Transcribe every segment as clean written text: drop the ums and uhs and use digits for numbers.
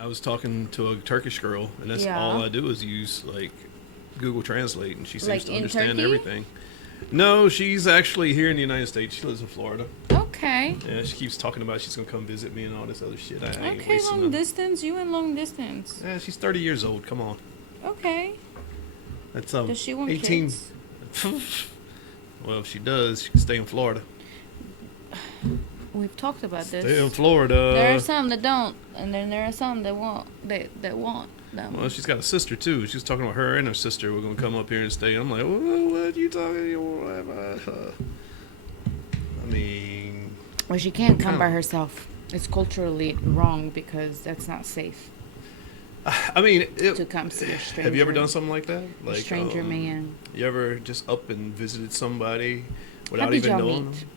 I was talking to a Turkish girl, and that's Yeah. all I do is use like Google Translate, and she seems Like to in understand Turkey? everything. No, she's actually here in the United States. She lives in Florida. Okay. Yeah, she keeps talking about she's gonna come visit me and all this other shit. I ain't Okay, wasting long them. distance. You and long distance. Yeah, she's 30 years old. Come on, Okay. that's Does she want 18. kids? Well, if she does, she can stay in Florida. We've talked about this. Stay in Florida. There are some that don't, and then there are some that want that want them. Well, she's got a sister too. She was talking about her and her sister were gonna come up here and stay. I'm like, what are you talking about? I mean, Well, she can't come by kinda- herself. It's culturally wrong because that's not safe I mean, to come see a stranger. have you ever done something like that? A Like, stranger man. You ever just up and visited somebody without How did even y'all knowing meet? them?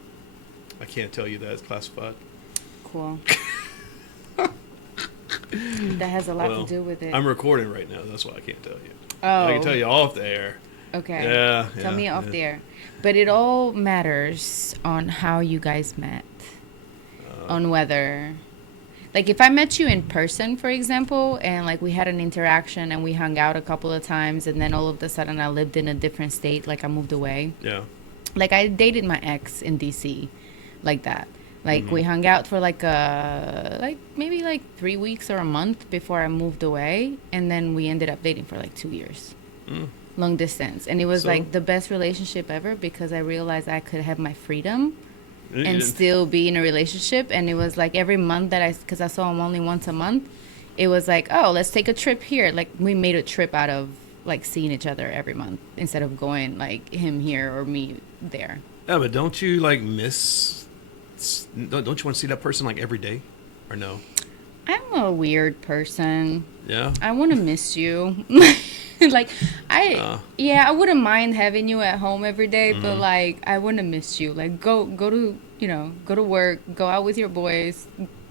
I can't tell you that. It's classified. Cool. That has a lot Well, to do with it. I'm recording right now. That's why I can't tell you. Oh. I can tell you off the air. Okay. Yeah. Tell me off yeah. there. But it all matters on how you guys met. On whether, like, if I met you in person, for example, and like we had an interaction and we hung out a couple of times, and then all of a sudden I lived in a different state, like I moved away. Yeah. Like I dated my ex in DC, like that. Like we hung out for like maybe like 3 weeks or a month before I moved away, and then we ended up dating for like 2 years. Long distance, and it was So- like the best relationship ever because I realized I could have my freedom You and didn't- still be in a relationship. And it was like every month that because I saw him only once a month, it was like, oh, let's take a trip here. Like we made a trip out of like seeing each other every month instead of going like him here or me there. Yeah, but don't you like miss? Don't you want to see that person like every day, or no? I'm a weird person. Yeah. I want to miss you. Like I wouldn't mind having you at home every day, but like I want to miss you. Like go to work, go out with your boys,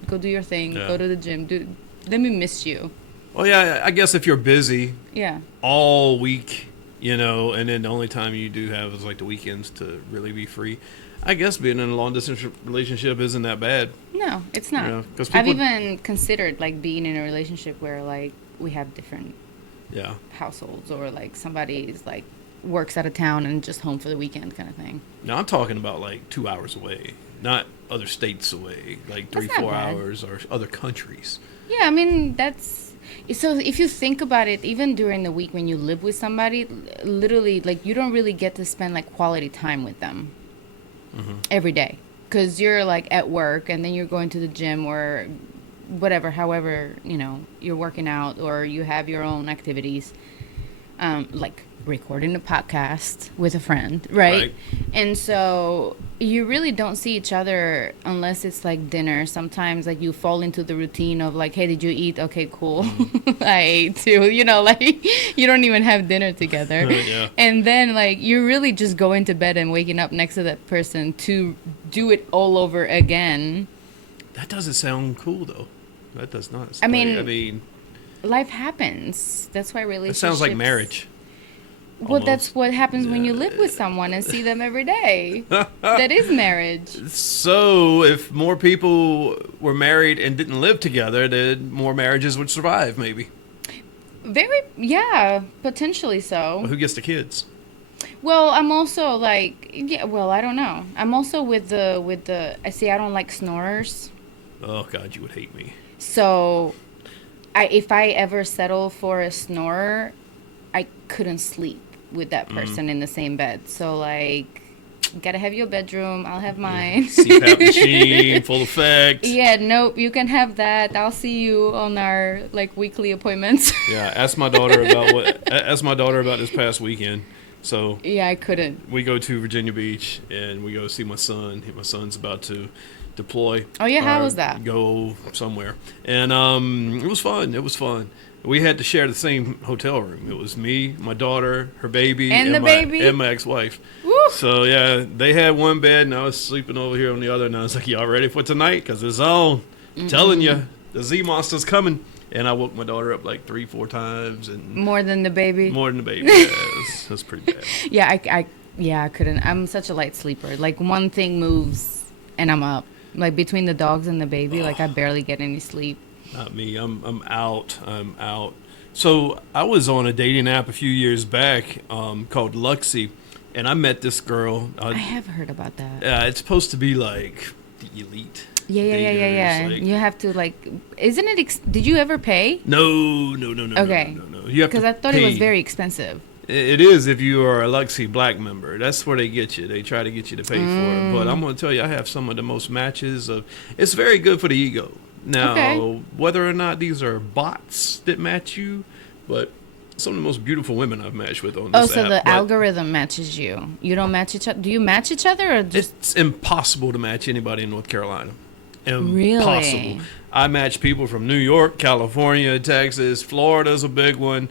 go do your thing, Yeah. go to the gym. Let me miss you. Well, yeah. I guess if you're busy Yeah. all week, and then the only time you do have is like the weekends to really be free. I guess being in a long distance relationship isn't that bad. No, it's not. Yeah, 'cause I've people- even considered like being in a relationship where like we have different Yeah. households, or like somebody's like works out of town and just home for the weekend kind of thing. Now I'm talking about like 2 hours away, not other states away, like That's 3-4 not bad. hours, or other countries. Yeah, I mean, that's so if you think about it, even during the week when you live with somebody, literally like you don't really get to spend like quality time with them every day, because you're like at work and then you're going to the gym or whatever, however, you're working out or you have your own activities, like recording a podcast with a friend, right? And so you really don't see each other unless it's like dinner. Sometimes like you fall into the routine of like, hey, did you eat? Okay, cool. I ate too, like you don't even have dinner together. Yeah. And then like you're really just going to bed and waking up next to that person to do it all over again. That doesn't sound cool though. That does not. I mean, I mean, life happens. That's why it relationships. sounds like marriage. Well, almost. that's what happens when you live with someone and see them every day. That is marriage. So, if more people were married and didn't live together, then more marriages would survive, maybe. Yeah, potentially so. Well, who gets the kids? Well, I'm also like, I don't know. I'm also with the, I see, I don't like snorers. Oh, God, you would hate me. So, if I ever settle for a snorer, I couldn't sleep with that person in the same bed. So, like, gotta have your bedroom. I'll have mine. CPAP machine, full effect. Yeah, nope, you can have that. I'll see you on our, like, weekly appointments. Yeah, ask my daughter about this past weekend. So Yeah, I couldn't. we go to Virginia Beach and we go see my son. My son's about to deploy. Oh, yeah, how or was that? Go somewhere, and it was fun. It was fun. We had to share the same hotel room. It was me, my daughter, her baby, And the my, baby? and my ex-wife. Woo! So yeah, they had one bed, and I was sleeping over here on the other. And I was like, "Y'all ready for tonight? Cause it's on." Telling you, the Z monster's coming. And I woke my daughter up like 3-4 times, and More than the baby. more than the baby. Yeah, that's pretty bad. Yeah, I couldn't. I'm such a light sleeper. Like one thing moves and I'm up. Like between the dogs and the baby, like I barely get any sleep. Not me. I'm out. I'm out. So I was on a dating app a few years back called Luxy, and I met this girl. I have heard about that. It's supposed to be like the elite. Yeah. Like, You have to like, isn't it? Did you ever pay? No. Okay. No. You have to Because I thought pay. it was very expensive. It is if you are a Luxy Black member. That's where they get you. They try to get you to pay for it. But I'm going to tell you, I have some of the most matches of. It's very good for the ego. Now, whether or not these are bots that match you, but some of the most beautiful women I've matched with on this app. Oh, so the algorithm matches you. You don't match each other. Do you match each other or just? It's impossible to match anybody in North Carolina. Impossible. Really? I match people from New York, California, Texas, Florida's a big one,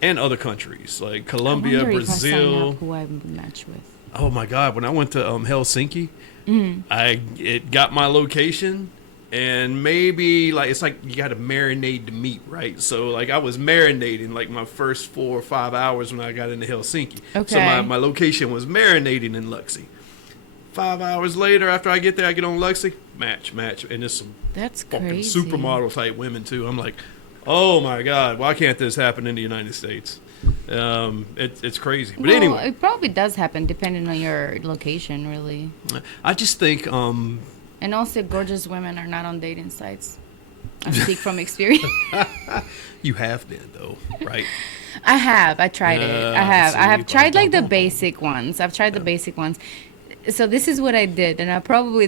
and other countries like Colombia, I wonder Brazil. If I sign up who I would match with. Oh my God! When I went to Helsinki, it got my location, and maybe like it's like you got to marinate the meat, right? So like I was marinating like my first 4 or 5 hours when I got into Helsinki. Okay. So my location was marinating in Luxy. 5 hours later, after I get there, I get on Luxy, match, and there's some That's fucking crazy. supermodel type women too. I'm like, oh my God, why can't this happen in the United States? It's crazy. But Well, anyway, it probably does happen depending on your location, really. I just think And also, gorgeous women are not on dating sites. I speak from experience. you have been though, right? I have. I tried it. I have. see, I have tried like the bum. basic ones. I've tried the basic ones. So this is what I did, and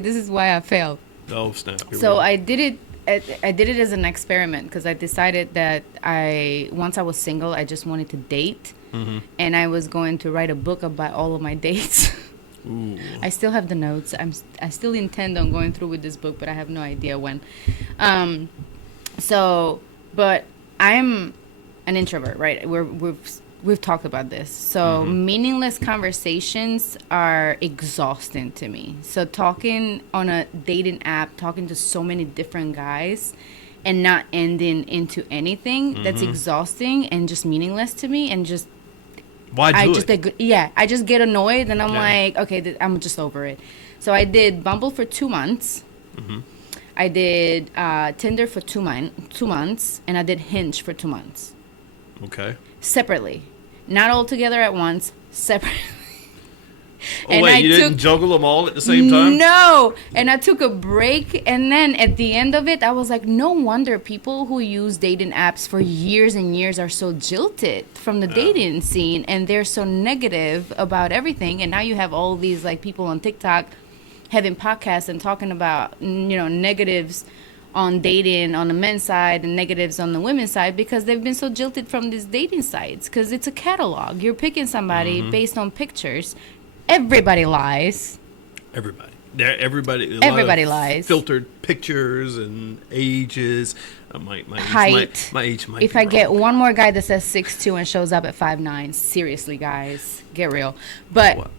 this is why I failed. Oh snap! Here we So go. I did it. I did it as an experiment because I decided that once I was single, I just wanted to date, and I was going to write a book about all of my dates. Ooh. I still have the notes. I still intend on going through with this book, but I have no idea when. But I'm an introvert, right? We've talked about this. So meaningless conversations are exhausting to me. So talking on a dating app, talking to so many different guys and not ending into anything, that's exhausting and just meaningless to me. And just, Why do I it? just, I just get annoyed and I'm Yeah. like, okay, I'm just over it. So I did Bumble for 2 months. I did Tinder for 2 months, and I did Hinge for 2 months. Okay. Separately. Not all together at once, separately. Oh wait, you didn't juggle them all at the same time? No, and I took a break, and then at the end of it, I was like, no wonder people who use dating apps for years and years are so jilted from the dating scene, and they're so negative about everything. And now you have all these like people on TikTok having podcasts and talking about negatives on dating on the men's side and negatives on the women's side because they've been so jilted from these dating sites because it's a catalog. You're picking somebody based on pictures. Everybody lies. Everybody lies. Filtered pictures and ages. Height. My age might If be I wrong. get one more guy that says 6'2" and shows up at 5'9", seriously, guys, get real. But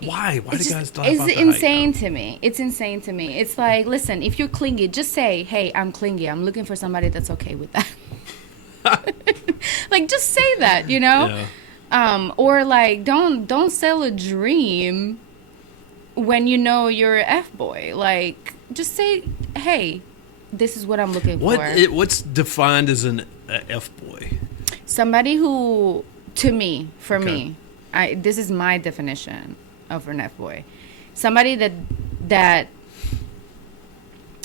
Why? Why do it's guys just, lie it's about the insane height, to me. It's insane to me. It's like, listen, if you're clingy, just say, hey, I'm clingy. I'm looking for somebody that's okay with that. Like, just say that, Yeah. Or like, don't sell a dream when you know you're an F-boy. Like, just say, hey, this is what I'm looking for. What's defined as an F-boy? Somebody who, for me, Okay. this is my definition of an F-boy. Somebody that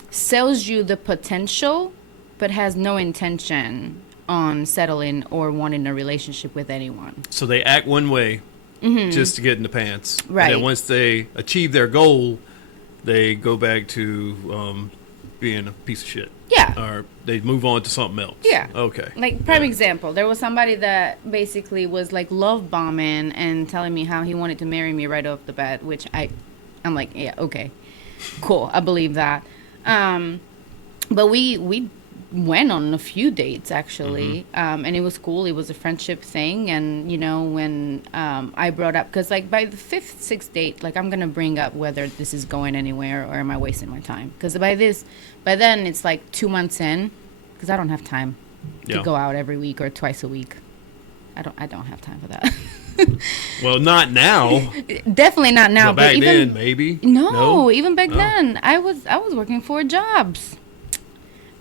sells you the potential but has no intention on settling or wanting a relationship with anyone. So they act one way just to get in the pants. Right. And then once they achieve their goal, they go back to being a piece of shit. Yeah. Or they move on to something else. Yeah. Okay. Like, prime example, there was somebody that basically was like love bombing and telling me how he wanted to marry me right off the bat, which I'm like, yeah, okay, cool, I believe that. But we went on a few dates actually, and it was cool. It was a friendship thing, and when I brought up, because like by the 5th, 6th date, like I'm gonna bring up whether this is going anywhere or am I wasting my time, because by then it's like 2 months in, because I don't have time. to go out every week or twice a week. I don't have time for that. Well, not now. Definitely not now. But back even, then, maybe. No, even back then, I was working 4 jobs.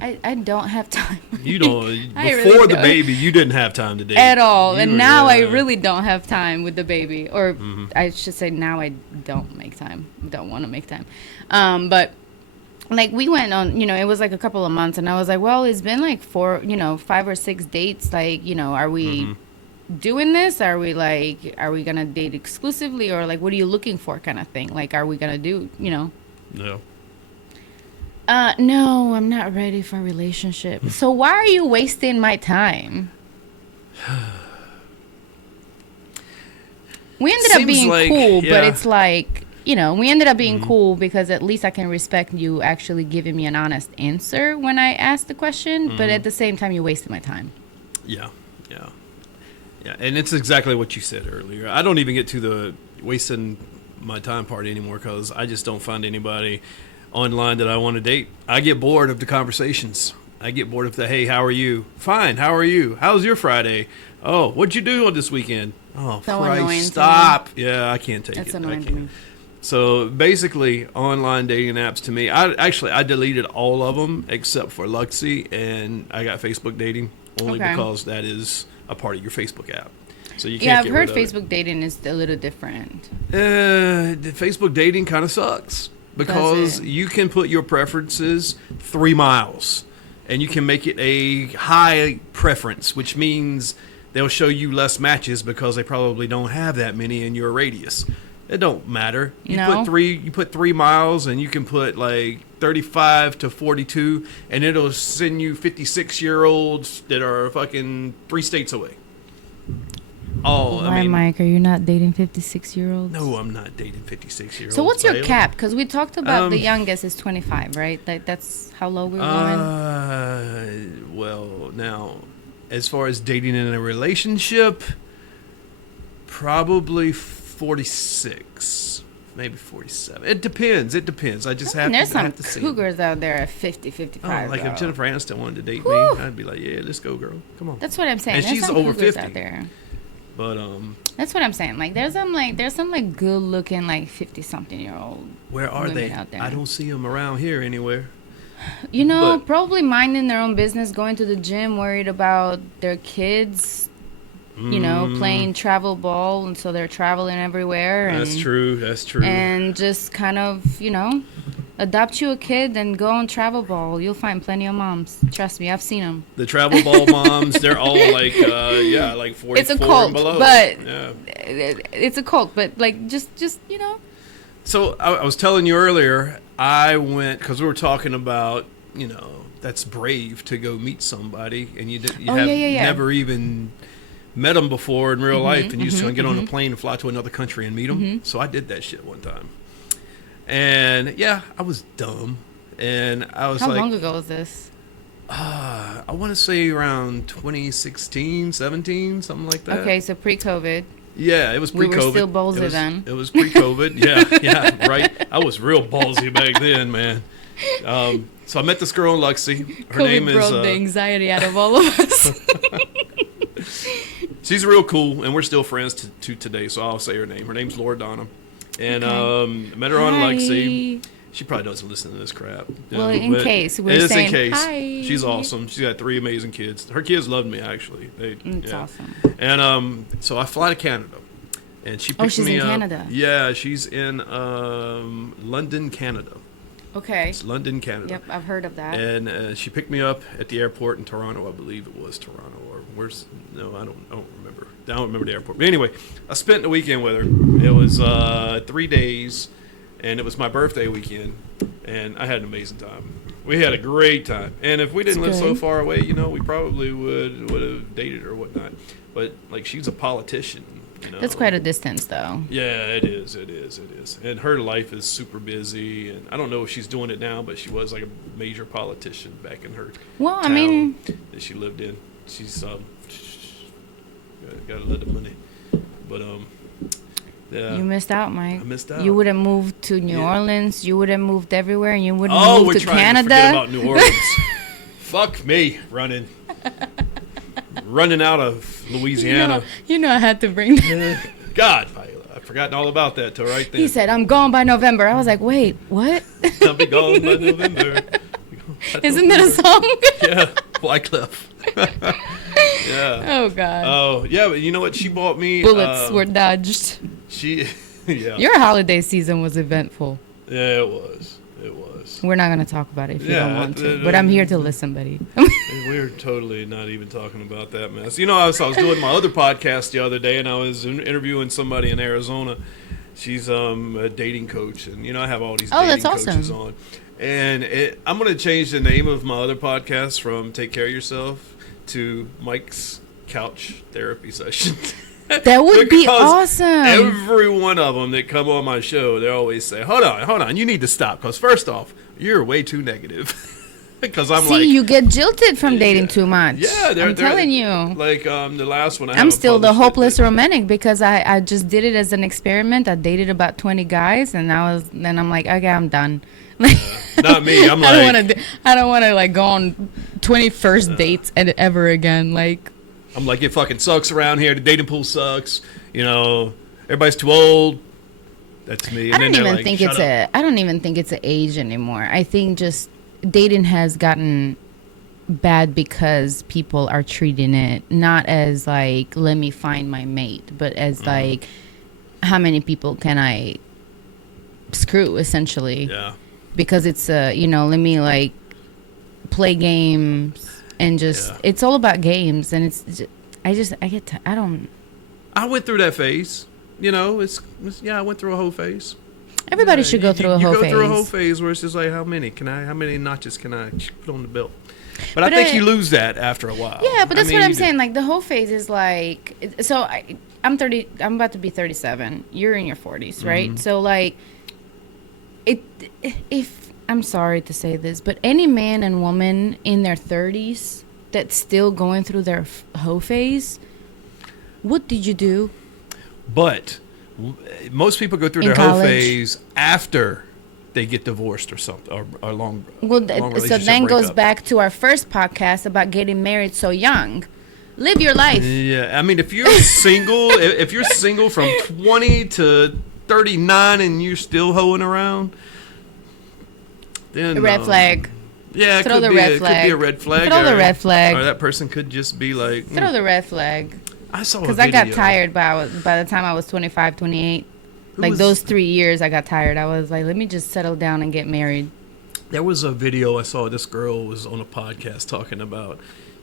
I don't have time. You don't. Before the baby, you didn't have time to date at all, and now I really don't have time with the baby, or I should say now I don't make time. Don't want to make time, but. Like we went on, it was like a couple of months, and I was like, well, it's been like 5 or 6 dates. Like, are we doing this? Are we gonna date exclusively, or like, what are you looking for, kind of thing? Like, are we gonna do, No. No, I'm not ready for a relationship. So why are you wasting my time? We ended up being cool, but it's like. We ended up being cool because at least I can respect you actually giving me an honest answer when I asked the question. But at the same time, you wasted my time. Yeah. And it's exactly what you said earlier. I don't even get to the wasting my time part anymore because I just don't find anybody online that I want to date. I get bored of the conversations. I get bored of the, hey, how are you? Fine, how are you? How's your Friday? Oh, what'd you do on this weekend? Oh, so Christ, stop. Yeah, I can't take it. That's annoying to me. So basically, online dating apps to me, I deleted all of them except for Luxy, and I got Facebook dating only because that is a part of your Facebook app. So you can't. Yeah, I've heard Facebook dating is a little different. The Facebook dating kind of sucks because you can put your preferences 3 miles, and you can make it a high preference, which means they'll show you less matches because they probably don't have that many in your radius. It don't matter. You put 3 miles, and you can put like 35 to 42, and it'll send you 56-year-olds that are fucking 3 states away. Why, Mike? Are you not dating 56-year-olds? No, I'm not dating 56-year-olds. So what's your cap? Because we talked about the youngest is 25, right? That's how low we're going. Well, now, as far as dating in a relationship, probably 46, maybe 47. It depends. I just have to see. There's some cougars out there at 50, 55. Like if Jennifer Aniston wanted to date me, I'd be like, yeah, let's go, girl. Come on. That's what I'm saying. And there's she's some over cougars 50 out there. But that's what I'm saying. Like there's some good looking 50-something-year-old. Where are they? Out there. I don't see them around here anywhere. Probably minding their own business, going to the gym, worried about their kids. Playing travel ball, and so they're traveling everywhere. And, that's true. And just kind of, adopt you a kid and go on travel ball. You'll find plenty of moms. Trust me, I've seen them. The travel ball moms, they're all like 44 it's a cult, and below. But it's a cult, but like just. So I was telling you earlier, I went because we were talking about that's brave to go meet somebody, and you have never even met them before in real life, and you're just going to get on a plane and fly to another country and meet them. So I did that shit one time. And I was dumb. And I was How long ago was this? I want to say around 2016, 17, something like that. Okay, so pre-COVID. Yeah, it was pre-COVID. We were still ballsy then. It was pre-COVID. yeah, right. I was real ballsy back then, man. So I met this girl in Luxy. Her name is... brought the anxiety out of all of us. She's real cool, and we're still friends to today, so I'll say her name. Her name's Laura Donna. And met her on Luxy. She probably doesn't listen to this crap. Well, in case. We're saying hi. She's awesome. She's got 3 amazing kids. Her kids loved me, actually. It's awesome. And so I fly to Canada. And she picked me up. She's in Canada. Yeah, she's in London, Canada. Okay. It's London, Canada. Yep, I've heard of that. And she picked me up at the airport in Toronto. I believe it was Toronto. I don't remember. I don't remember the airport. But anyway, I spent the weekend with her. It was 3 days, and it was my birthday weekend, and I had an amazing time. We had a great time. And if we didn't live so far away, we probably would have dated or whatnot. But like, she's a politician. That's quite a distance, though. Yeah, it is. And her life is super busy, and I don't know if she's doing it now, but she was like a major politician back in her town that she lived in. She's got a lot of money, but you missed out, Mike. I missed out. You would have moved to New Orleans. You would have moved everywhere, and you wouldn't move to Canada. To forget about New Orleans. Fuck me, running. running out of Louisiana. I had to bring that. God, I've forgotten all about that till right then. He said, I'm gone by November. I was like, wait, what? I'll be gone by November. Isn't that a song? Yeah, Wyclef. Yeah. Oh, God. Oh, yeah, but you know what? She bought me... Bullets were dodged. Yeah. Your holiday season was eventful. Yeah, it was. We're not going to talk about it if you don't want to. but But I'm here to listen, buddy. We're totally not even talking about that mess. You know, I was doing my other podcast the other day, and I was interviewing somebody in Arizona. She's a dating coach, and, I have all these dating coaches on. And I'm going to change the name of my other podcast from Take Care of Yourself to Mike's Couch Therapy Session. That would be awesome. Every one of them that come on my show, they always say, hold on, you need to stop. Because first off, you're way too negative. Because you get jilted from dating too much. Yeah, I'm telling you. Like the last one I'm still the hopeless romantic because I just did it as an experiment. I dated about 20 guys, and then I'm like, okay, I'm done. Not me. I'm like, I don't want to like go on 21st dates ever again. Like, I'm like, it fucking sucks around here. The dating pool sucks. Everybody's too old. That's me. And I don't even think it's an age anymore. I think just dating has gotten bad because people are treating it not as like, let me find my mate, but as like, how many people can I screw, essentially? Yeah. Because it's let me like play games and just it's all about games, and it's just, I went through that phase. I went through a whole phase. Everybody should go through a whole phase. You go through a whole phase where it's just like, how many notches can I put on the belt? But I think you lose that after a while. Yeah, but that's what I'm saying. Like, the whole phase is like, so I'm 30. I'm about to be 37. You're in your 40s, right? Mm-hmm. So like, if I'm sorry to say this, but any man and woman in their 30s that's still going through their hoe phase, what did you do? But most people go through their hoe phase after they get divorced or something, or long. Well, so then goes back to our first podcast about getting married so young. Live your life. Yeah, I mean, if you're single, if you're single from 20 to 39 and you're still hoeing around, then red flag. Yeah, it could be a red flag. Throw the red flag. Or that person could just be like, throw the red flag. I saw because I got tired by the time I was 25, 28. Those 3 years, I got tired. I was like, let me just settle down and get married. There was a video I saw. This girl was on a podcast talking about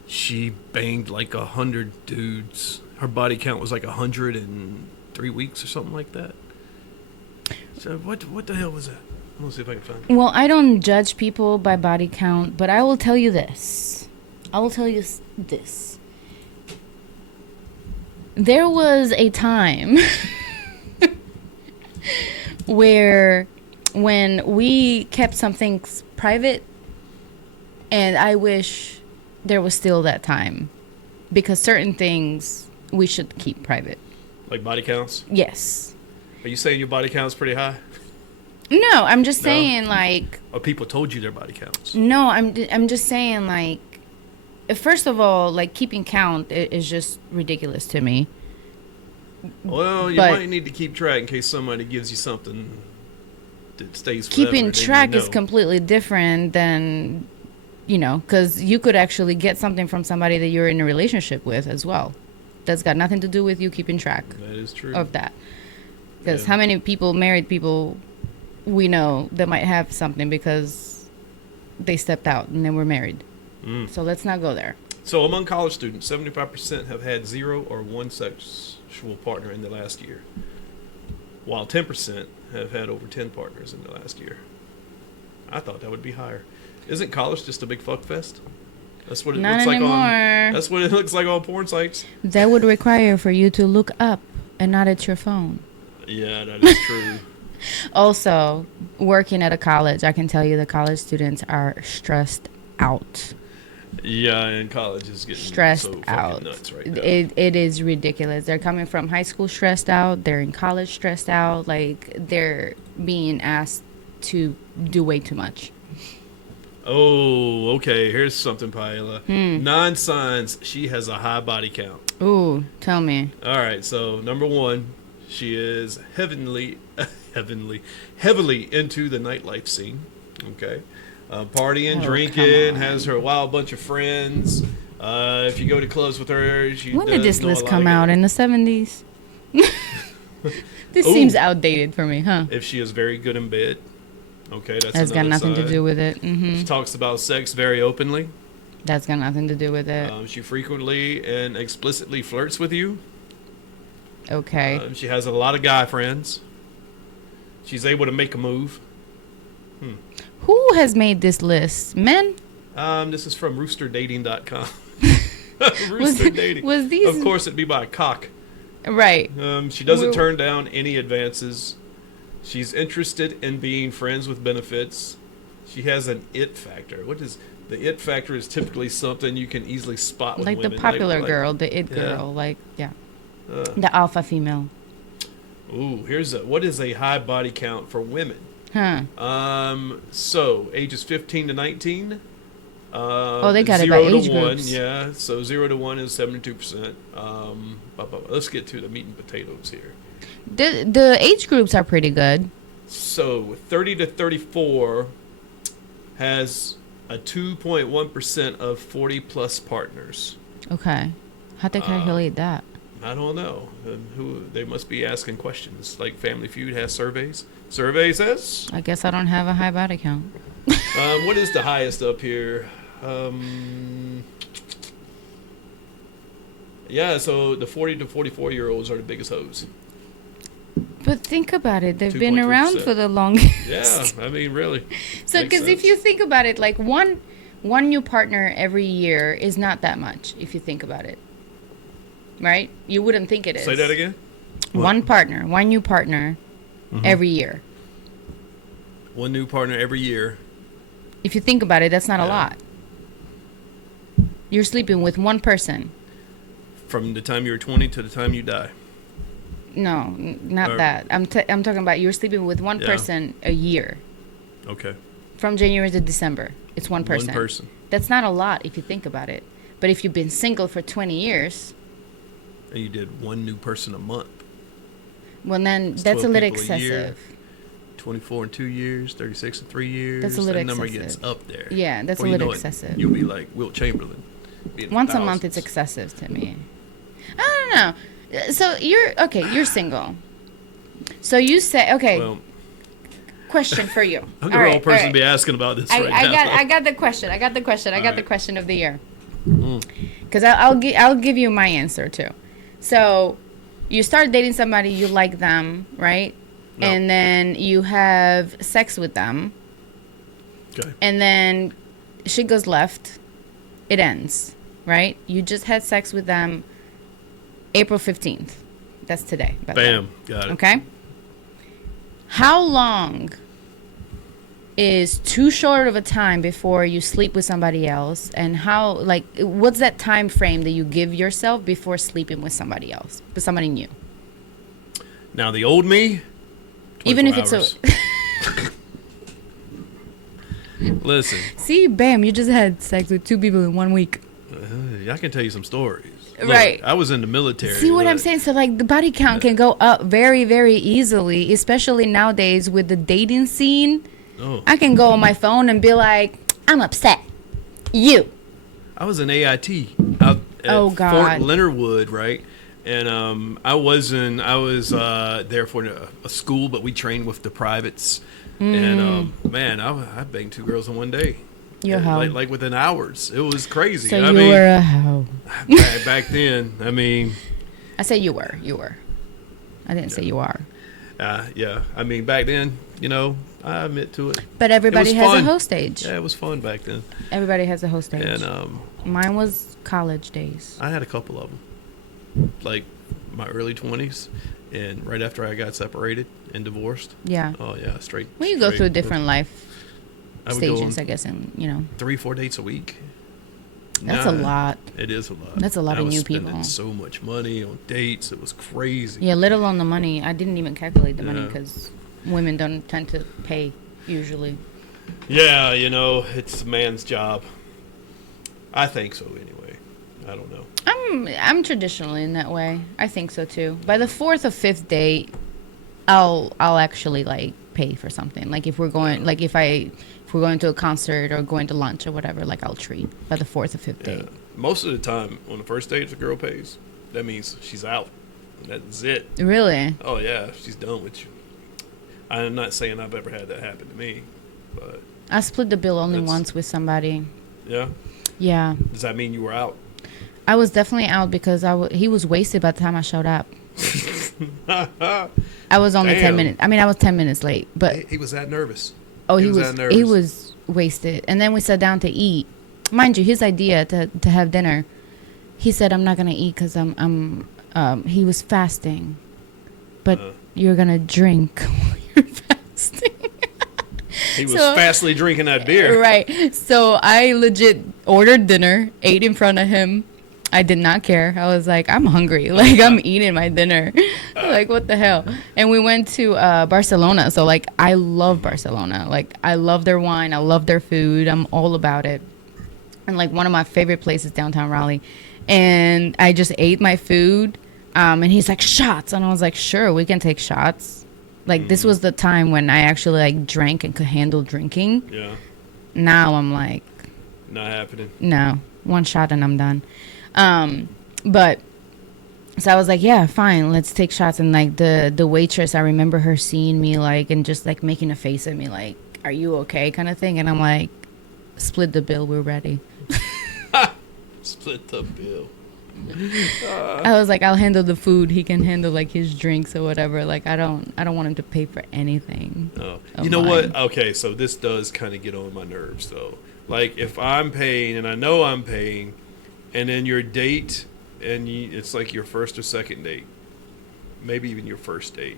she banged like 100 dudes. Her body count was like 100 in 3 weeks or something like that. So what the hell was that? I'm gonna see if I can find it. Well, I don't judge people by body count, but I will tell you this. There was a time where when we kept some things private, and I wish there was still that time, because certain things we should keep private. Like body counts? Yes. Are you saying your body count's pretty high? No, I'm just saying like... Or people told you their body counts? No, I'm just saying like... First of all, like, keeping count is just ridiculous to me. Well, you might need to keep track in case somebody gives you something that stays forever. Keeping track is completely different than, because you could actually get something from somebody that you're in a relationship with as well. That's got nothing to do with you keeping track. That is true. Of that. Because how many married people we know that might have something because they stepped out and then were married. So let's not go there. So among college students, 75% have had 0 or 1 sexual partner in the last year, while 10% have had over 10 partners in the last year. I thought that would be higher. Isn't college just a big fuck fest? That's what it looks like that's what it looks like on porn sites. That would require for you to look up and not at your phone. Yeah, that is true. Also, working at a college, I can tell you the college students are stressed out. Yeah, and college is getting stressed so out. Nuts right now. It is ridiculous. They're coming from high school stressed out. They're in college stressed out. Like, they're being asked to do way too much. Oh, okay. Here's something, Paella. 9 signs she has a high body count. Ooh, tell me. All right. So number 1, she is heavily into the nightlife scene. Okay. Partying, drinking, has her wild bunch of friends. If you go to clubs with her, she When did this know a list lot come of out? girls. In the 70s? This Ooh. seems outdated for me, huh? If she is very good in bed. Okay, That's got another nothing to sign. do with it. She talks about sex very openly. That's got nothing to do with it. She frequently and explicitly flirts with you. Okay. She has a lot of guy friends. She's able to make a move. Who has made this list? Men? This is from roosterdating.com. Was Rooster Dating. was these Of course, it'd be by cock. right? She doesn't Well- turn down any advances. She's interested in being friends with benefits. She has an it factor. What is the it factor? Is typically something you can easily spot with Like women. the popular like- girl, the it yeah. girl, like yeah, Uh, the alpha female. ooh, what is a high body count for women? Huh? So ages 15 to 19. Oh, they got it by 0 to age 1, groups. yeah. So 0 to 1 is 72%. Let's get to the meat and potatoes here. The age groups are pretty good. So 30 to 34 has a 2.1% of 40 plus partners. Okay, how'd they calculate that? I don't know. They must be asking questions. Like Family Feud has surveys. Survey says. I guess I don't have a high body count. What is the highest up here? Yeah, so the 40 to 44-year-olds are the biggest hoes. But think about it; they've been around 2.3%. for the longest. Yeah, I mean, really. So, Makes because if sense. you think about it, like one new partner every year is not that much. If you think about it, right? You wouldn't think it is. Say that again? One new partner every year. One new partner every year. If you think about it, that's not a Yeah. lot. You're sleeping with one person. From the time you're 20 to the time you die. No, not Or- that. I'm talking about you're sleeping with one Yeah. person a year. Okay. From January to December. It's one person. One person. That's not a lot if you think about it. But if you've been single for 20 years, And you did one new person a month. well, then It's that's a 12 little people a year. excessive. 24 in 2 years, 36 in 3 years. That's a little that number excessive. gets up there. Yeah, that's Before a you little know it, excessive. You'll be like Wilt Chamberlain. being Once a month, it's thousands. excessive to me. I don't know. So you're single. So you say, okay, Well, question for you. a All girl right, person all right. be asking about this I right now. got the question. I got the right. question of the year. Mm. Because I'll give you my answer too. So you start dating somebody, you like them, right? No. And then you have sex with them, Okay. and then shit goes left. It ends, right? You just had sex with them April 15th. That's today. By the way. Bam. Got it. Okay. How long is too short of a time before you sleep with somebody else, and how, like, what's that time frame that you give yourself before sleeping with somebody else, with somebody new? Now the old me. Even if 24 it's hours. Listen, see, bam, you just had sex with 2 people in 1 week. I can tell you some stories. Look, Right. I was in the military. See what I'm look. saying? So, like, the body count can go up very, very easily, especially nowadays with the dating scene. Oh, I can go on my phone and be like, I'm upset. You. I was in AIT out at Oh, God. Fort Leonard Wood, right? And I was there for a school, but we trained with the privates. And man, I banged 2 girls in 1 day. You're a And, hoe. like within hours. It was crazy. So I you mean, were a hoe. back then. I mean, I said you were. You were. I didn't say you are. yeah. I mean, back then, I admit to it. But everybody was has a fun. host stage. Yeah, it was fun back then. Everybody has a host stage. And Mine was college days. I had a couple of them, like my early 20s, and right after I got separated and divorced. Yeah. Oh yeah, straight. Well, you go straight. through different life I would go stages, on I guess, and 3-4 dates a week. that's a lot. It is a lot. That's a lot I of was new spending people. so much money on dates. It was crazy. Yeah, let alone the money. I didn't even calculate the money Yeah. because women don't tend to pay usually. Yeah, it's a man's job. I think so anyway. I don't know. I'm traditionally in that way. I think so too. By the fourth or fifth date, I'll actually like pay for something. Like if we're going, like if we're going to a concert or going to lunch or whatever, like I'll treat by the fourth or fifth date. Most of the time, on the first date, if the girl pays, that means she's out. That's it. Really? Oh yeah, she's done with you. I'm not saying I've ever had that happen to me, but I split the bill only once with somebody. Yeah. Yeah. Does that mean you were out? I was definitely out because he was wasted by the time I showed up. I was only 10 minutes. I mean, I was 10 minutes late, but he was that nervous. Oh, he was wasted. And then we sat down to eat. Mind you, his idea to have dinner. He said, "I'm not gonna eat because he was fasting, but you're gonna drink while you're fasting." He was fastly drinking that beer. Right. So I legit ordered dinner, ate in front of him. I did not care. I was like, I'm hungry. Like, I'm eating my dinner. Like, what the hell? And we went to Barcelona. So, like, I love Barcelona. Like, I love their wine. I love their food. I'm all about it. And, like, one of my favorite places, downtown Raleigh. And I just ate my food. And he's like, shots. And I was like, sure, we can take shots. Like, this was the time when I actually, like, drank and could handle drinking. Yeah. Now I'm like... Not happening. No. One shot and I'm done. But so I was like, yeah, fine, let's take shots. And like the waitress, I remember her seeing me like and just like making a face at me like, are you okay, kind of thing. And I'm like, split the bill, we're ready. Split the bill. I was like, I'll handle the food, he can handle like his drinks or whatever. Like I don't want him to pay for anything. Oh, you know what? Okay, so this does kind of get on my nerves though. Like if I'm paying and I know I'm paying, and then your date, and it's like your first or second date, maybe even your first date,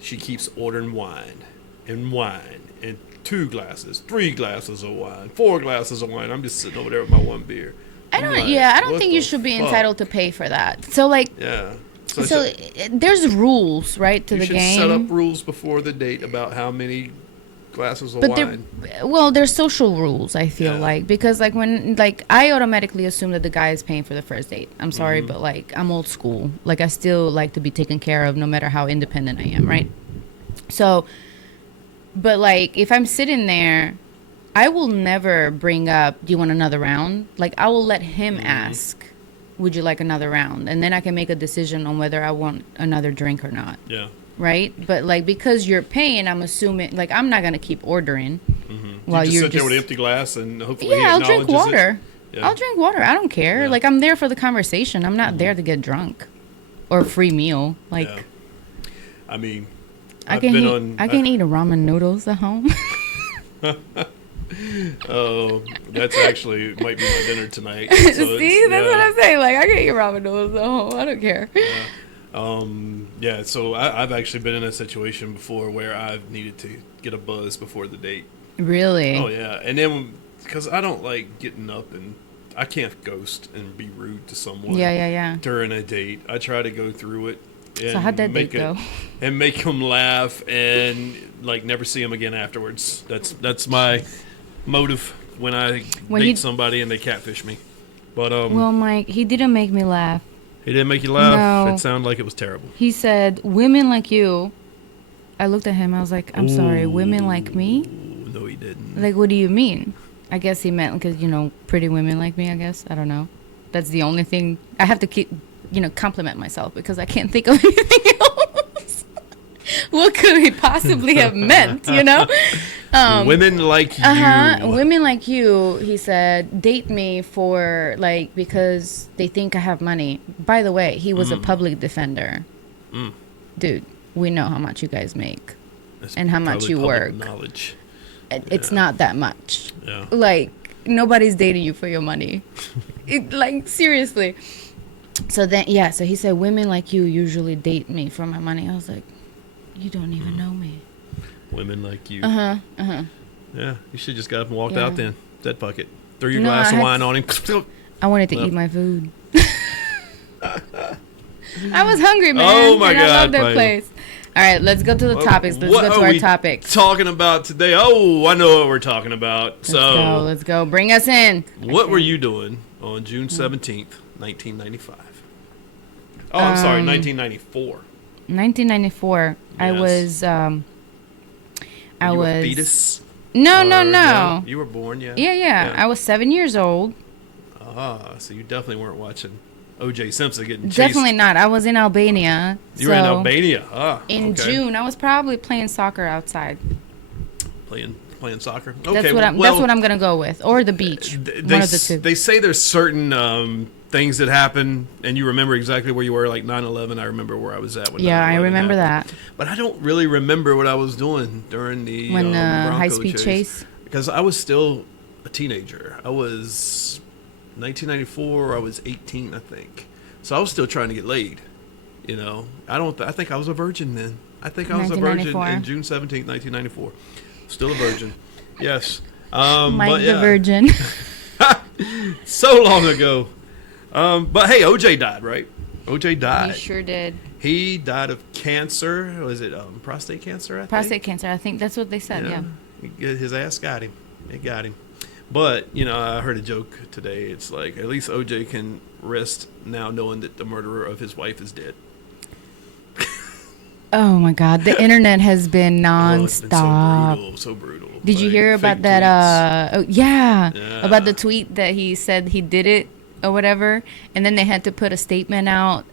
she keeps ordering wine, and 2 glasses, 3 glasses of wine, 4 glasses of wine. I'm just sitting over there with my one beer. I don't think you should be entitled to pay for that. So like, yeah. So there's rules, right, to the game. You should set up rules before the date about how many glasses of wine. There's social rules, I feel like, because like when like I automatically assume that the guy is paying for the first date. I'm sorry, but like I'm old school. Like I still like to be taken care of no matter how independent I am, right? So, but like if I'm sitting there, I will never bring up, do you want another round? Like I will let him ask, would you like another round? And then I can make a decision on whether I want another drink or not. Yeah. Right? But, like, because you're paying, I'm assuming, like, I'm not going to keep ordering while you you're sit there with an empty glass and hopefully he I'll drink water. Yeah. I'll drink water. I don't care. Yeah. Like, I'm there for the conversation. I'm not there to get drunk or a free meal. Like, I mean, I can eat ramen noodles at home. Oh, that's actually might be my dinner tonight. So see, that's what I'm saying. Like, I can eat ramen noodles at home. I don't care. So I've actually been in a situation before where I've needed to get a buzz before the date. Really? Oh, yeah. And then, because I don't like getting up and I can't ghost and be rude to someone during a date. I try to go through it. And so how'd that date go? And make them laugh and, like, never see them again afterwards. That's my motive when I date somebody and they catfish me. But well, Mike, he didn't make me laugh. He didn't make you laugh? No. It sounded like it was terrible. He said, women like you. I looked at him. I was like, I'm sorry, women like me? No, he didn't. Like, what do you mean? I guess he meant because, pretty women like me, I guess. I don't know. That's the only thing. I have to keep, compliment myself because I can't think of anything else. What could he possibly have meant, women like you. Women like you, he said, date me for, like, because they think I have money. By the way, he was a public defender. Dude, we know how much you guys make. And how much you work. Knowledge. It's not that much. Yeah. Like, nobody's dating you for your money. Like, seriously. So then, so he said, women like you usually date me for my money. I was like, you don't even know me. Women like you. Yeah, you should just got up and walked out then. That bucket. Threw your glass of wine on him. I wanted to eat my food. I was hungry, man. Oh, my God. I love their place. All right, let's go to the topics. Let's What go to are our we topics. talking about today? Oh, I know what we're talking about. Let's go. Bring us in. What were you doing on June 17th, 1995? Oh, I'm sorry, 1994. 1994. Yes. I was. I was a fetus. No. You were born, yeah. Yeah. I was 7 years old. So you definitely weren't watching O.J. Simpson getting chased. Definitely not. I was in Albania. You were in Albania. In June, I was probably playing soccer outside. Playing soccer. Okay, that's what I'm gonna go with, or the beach. One of the two. They say there's certain things that happen, and you remember exactly where you were. Like 9/11, I remember where I was at when. Yeah, I remember that. But I don't really remember what I was doing during the high-speed chase. Because I was still a teenager. I was 1994. I was 18, I think. So I was still trying to get laid. You know, I think I was a virgin then. I think I was a virgin in June 17th, 1994. Still a virgin. Yes. Mike the Virgin. So long ago. But hey, OJ died, right? OJ died. He sure did. He died of cancer. Was it prostate cancer? Prostate cancer. I think that's what they said. Yeah. His ass got him. It got him. But I heard a joke today. It's like at least OJ can rest now knowing that the murderer of his wife is dead. Oh my God, the internet has been nonstop. It's been so brutal. Did you hear about that? About the tweet that he said he did it or whatever, and then they had to put a statement out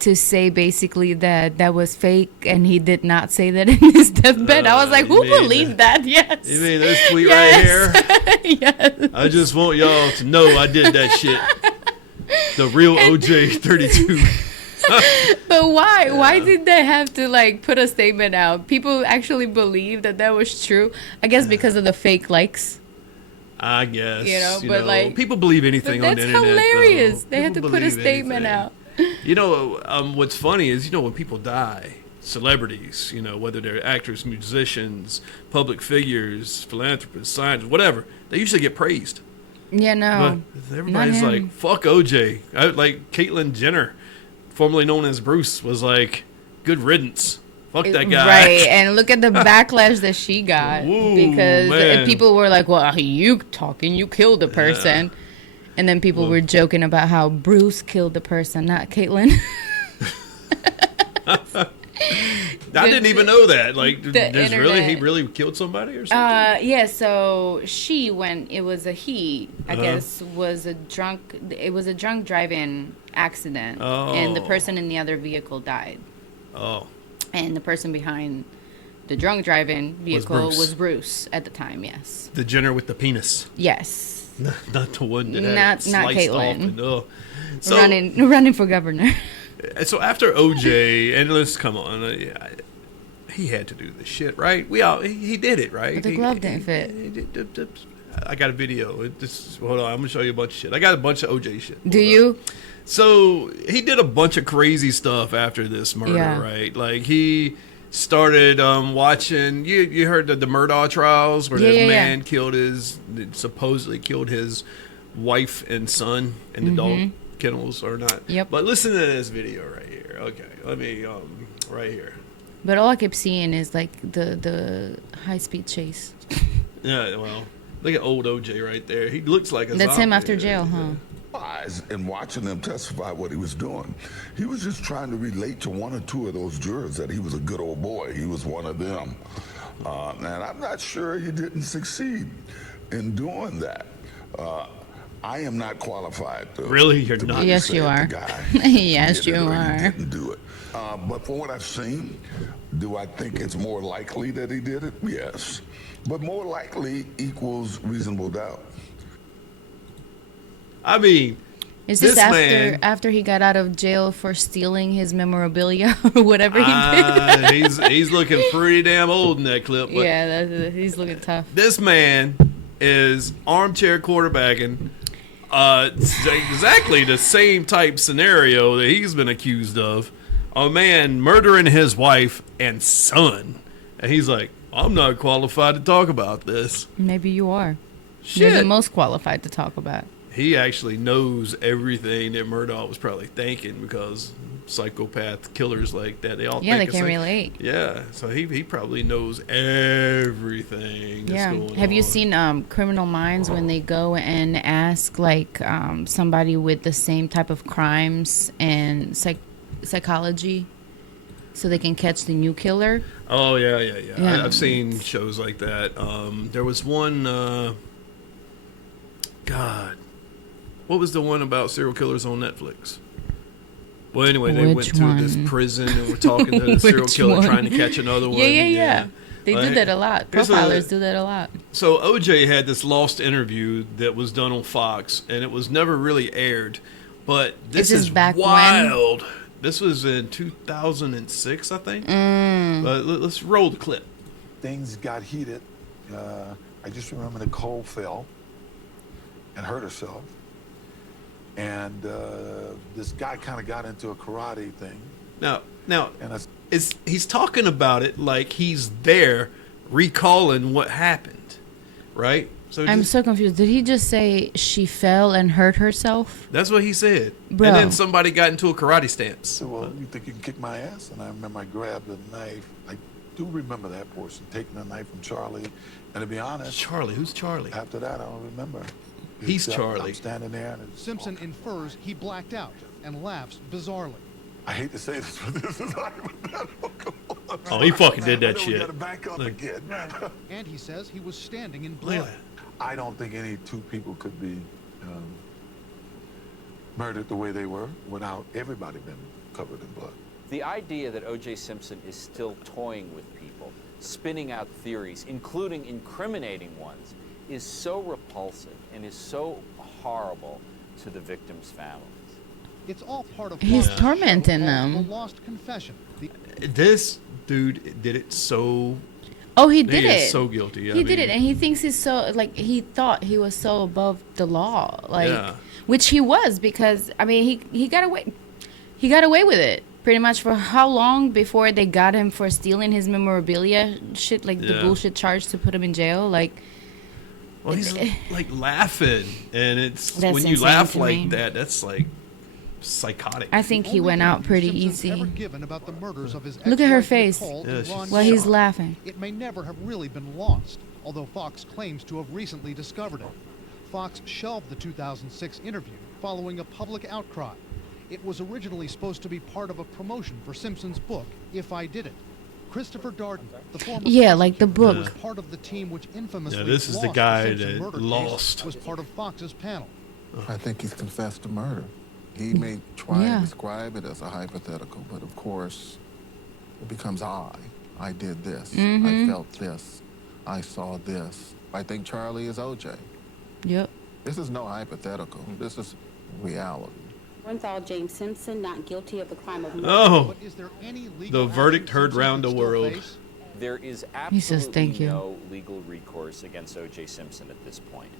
to say basically that was fake, and he did not say that in his deathbed. I was like, who believed that? Yes. You mean this tweet right here? Yes. I just want y'all to know I did that shit. The real OJ 32. But why? Yeah. Why did they have to put a statement out? People actually believe that was true. I guess because of the fake likes. I guess. But people believe anything on the internet. That's hilarious. Though. They had to put a statement out. What's funny is when people die, celebrities, whether they're actors, musicians, public figures, philanthropists, scientists, whatever, they usually get praised. Yeah, no. But everybody's like, fuck OJ. Like Caitlyn Jenner, formerly known as Bruce, was like, good riddance. Fuck that guy. Right, and look at the backlash that she got. Ooh, because people were like, well, you talking, you killed a person. Yeah. And then people were joking about how Bruce killed the person, not Caitlyn. I didn't even know that. He really killed somebody or something? Yeah, so it was a he, I guess, was a drunk drive-in accident. Oh. And the person in the other vehicle died. Oh. And the person behind the drunk drive-in vehicle was Bruce at the time, yes. The Jenner with the penis. Yes. Not the one that had not Caitlyn. So, running for governor. So after OJ, and let's come on, he had to do this shit, right? He did it, right? But the glove didn't fit. I got a video. Hold on, I'm gonna show you a bunch of shit. I got a bunch of OJ shit. Do you? So he did a bunch of crazy stuff after this murder, right? Like he started watching. You heard the Murdaugh trials where this man supposedly killed his wife and son in the dog kennels or not. Yep. But listen to this video right here. Okay, let me right here. But all I kept seeing is the high speed chase. Yeah, well, look at old OJ right there. He looks like a That's zombie. Him after jail, huh? And watching them testify what he was doing, he was just trying to relate to one or two of those jurors that he was a good old boy. He was one of them, and I'm not sure he didn't succeed in doing that. I am not qualified to really. You're not. Yes, you are. Yes, you are. Didn't do it. But from what I've seen, do I think it's more likely that he did it? Yes, but more likely equals reasonable doubt. I mean, is this after he got out of jail for stealing his memorabilia or whatever he did? he's looking pretty damn old in that clip. But yeah, he's looking tough. This man is armchair quarterbacking exactly the same type scenario that he's been accused of. A man murdering his wife and son. And he's like, I'm not qualified to talk about this. Maybe you are. Shit. You're the most qualified to talk about. he actually knows everything that Murdaugh was probably thinking, because psychopath killers like that, they all Yeah, think they it's can like, relate. yeah, so he probably knows everything that's Yeah. going Have you on. seen Criminal Minds, when they go and ask like somebody with the same type of crimes and psychology, so they can catch the new killer? Oh yeah. Yeah. I've seen shows like that. There was one. God, what was the one about serial killers on Netflix? Well, anyway, they went Which to this one? prison and were talking to the serial Which killer, one? trying to catch another one. Yeah. They do that a lot. here's Profilers do that a lot. So OJ had this lost interview that was done on Fox, and it was never really aired. But this Is is this back when? wild. This was in 2006, I think. Let's roll the clip. Things got heated. I just remember Nicole fell and hurt herself. And this guy kind of got into a karate thing. Now, And I, he's talking about it like he's there, recalling what happened, right? So I'm so confused. Did he just say she fell and hurt herself? that's what he said. Bro. And then somebody got into a karate stance. said, well, you think you can kick my ass? And I remember I grabbed a knife. I do remember that portion, taking a knife from Charlie. And to be honest, Charlie, who's Charlie? after that, I don't remember. He's Except Charlie. I'm standing there. And it's, Simpson infers he blacked out and laughs bizarrely. I hate to say this, but this is hypothetical. Oh, he fucking did that I know shit. We gotta back up Look. again. And he says he was standing in Look at blood. that. I don't think any two people could be murdered the way they were without everybody being covered in blood. The idea that O.J. Simpson is still toying with people, spinning out theories, including incriminating ones, is so repulsive and is so horrible to the victims' families. It's all part of He's Fox's tormenting show called them. The Lost Confession. This dude did it so. Oh, he did He it. is so guilty. He did it, and he thinks he's so, like, he thought he was so above the law, like, Yeah. which he was, because I mean he got away, with it pretty much for how long before they got him for stealing his memorabilia shit, like the Yeah. bullshit charge to put him in jail, like. Well, he's like laughing, and it's That's when you insane laugh to like me. that, that's like psychotic. I think he Only went out interview pretty Simpson's easy. ever given about the murders of his Look at her ex-wife, face. Nicole, Yeah, and she's- Ron While he's Shaw. laughing. It may never have really been lost, although Fox claims to have recently discovered it. Fox shelved the 2006 interview following a public outcry. It was originally supposed to be part of a promotion for Simpson's book, If I Did It. Christopher Darden, the former Yeah, like the prosecutor, book. was part of the team which infamously Yeah, this is the lost guy Simpson that murder case, lost. was part of Fox's panel. I think he's confessed to murder. He may try Yeah. and describe it as a hypothetical, but of course, it becomes I did this. I felt this. I saw this. I think Charlie is OJ. Yep. This is no hypothetical. This is reality. Orenthal James Simpson not guilty of the crime of murder. Oh, But is there any legal the verdict action heard Simpson round could the still world. face? There is He says absolutely thank you. no legal recourse against O.J. Simpson at this point.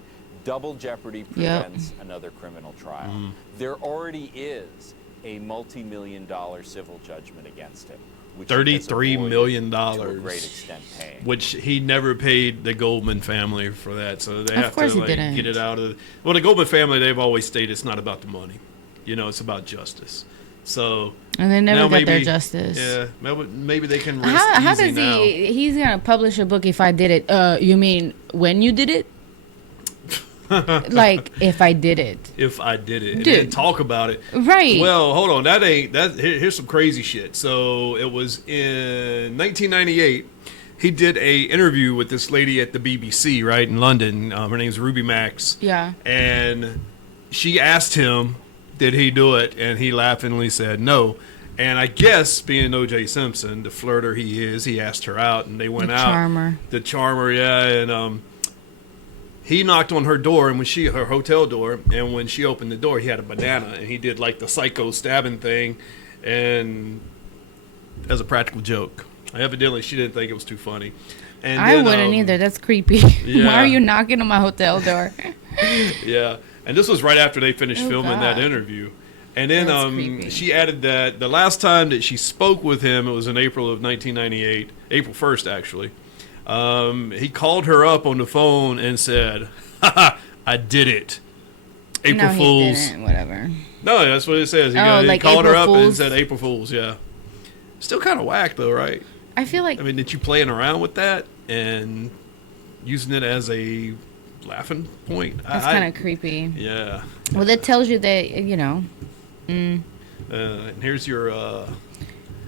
Double jeopardy Yep. prevents another criminal trial. There already is a multi-million-dollar civil judgment against him, which he has $33 avoided million, to a great extent paying. which he never paid the Goldman family for that. So they Of have course to he like didn't. get it out of. Well, the Goldman family, they've always stated it's not about the money. You know, it's about justice. So And they never now got their maybe- justice. Yeah, maybe they can rest How easy does now. he's gonna publish a book if I did it? You mean when you did it? Like if I did it, If I did it, and Dude. then talk about it. right? Well, hold on. Here's some crazy shit. So it was in 1998. He did a interview with this lady at the BBC, right in London. Her name's Ruby Max. Yeah. And she asked him, "Did he do it?" And he laughingly said no. And I guess, being O.J. Simpson, the flirter he is, he asked her out, and they went The out. charmer. The charmer, yeah. And he knocked on her door, and her hotel door, and when she opened the door, he had a banana, and he did like the psycho stabbing thing, and as a practical joke. Evidently, she didn't think it was too funny. And I then, wouldn't either. That's creepy. yeah. Why are you knocking on my hotel door? Yeah, and this was right after they finished Oh, filming that God. interview. And then That's creepy. she added that the last time that she spoke with him, it was in April of 1998, April 1st actually. He called her up on the phone and said, "Ha, I did it." April no, Fools. He didn't. Whatever. No, that's what it says. He like called her April up and Fools? said April Fools. Yeah. Still kind of whack though, right? I feel like I mean, did you playing around with that and using it as a laughing point? that's kind of creepy. Yeah. Well, that tells you that And here's your.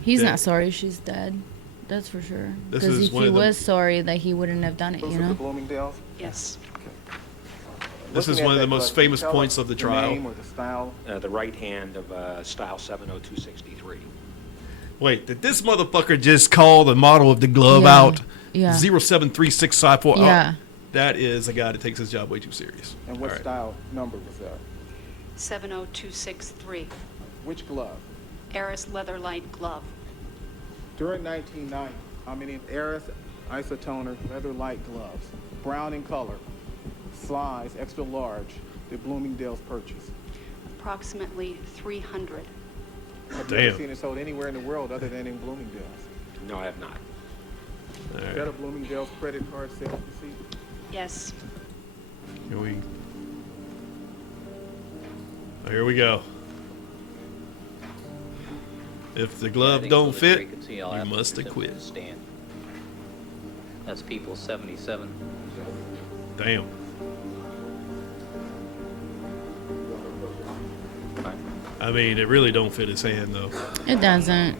he's Yeah. not sorry she's dead. That's for sure. This Because is if one he of the- was sorry, that he wouldn't have done it. You know. Bloomingdale's? Yes. This is one of the most famous points of the trial. Name or the style? The right hand of style 70263. Wait, did this motherfucker just call the model of the glove Yeah. out? Yeah. 073654. Yeah. That is a guy that takes his job way too serious. And what All right. style number was that? 70263. Which glove? Eris leather light glove. During 1990, how many Eris isotoner leather light gloves, brown in color, size extra large, did Bloomingdale's purchase? Approximately 300. Have you Damn. ever seen it sold anywhere in the world other than in Bloomingdale's? No, I have not. All Is right. that a Bloomingdale's credit card sales receipt? Yes. Here we go. If the I glove think don't so the fit, jury could see all you after must Mr. have quit. Simpson's stand. That's people 77. Damn. I mean, it really don't fit his hand though. It doesn't.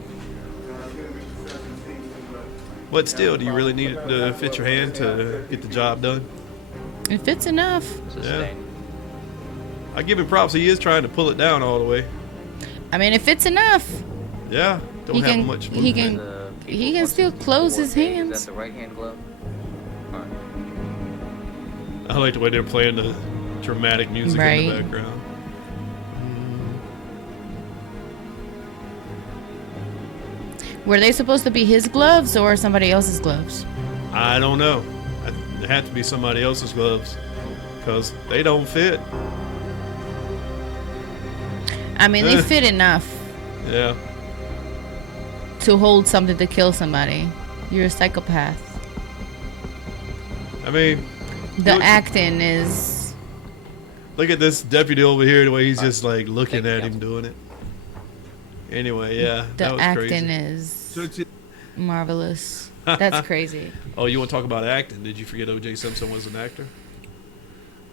But still, do you really need it to fit your hand to get the job done? It fits enough. Sustained. I give him props. He is trying to pull it down all the way. I mean, it fits enough. Yeah. Don't He have can- much he movement. can- People He can still 164 close his Is hands. that the right hand glove? All right. I like the way they're playing the dramatic music in the Right. background. Were they supposed to be his gloves or somebody else's gloves? I don't know. It had to be somebody else's gloves because they don't fit. I mean, they fit enough Yeah. to hold something to kill somebody. You're a psychopath. I mean, The Look- acting is look at this deputy over here, the way he's just like looking Thank you, at him doing it. Anyway, yeah, the that was acting crazy. is marvelous. That's crazy. Oh, you want to talk about acting? Did you forget O.J. Simpson was an actor?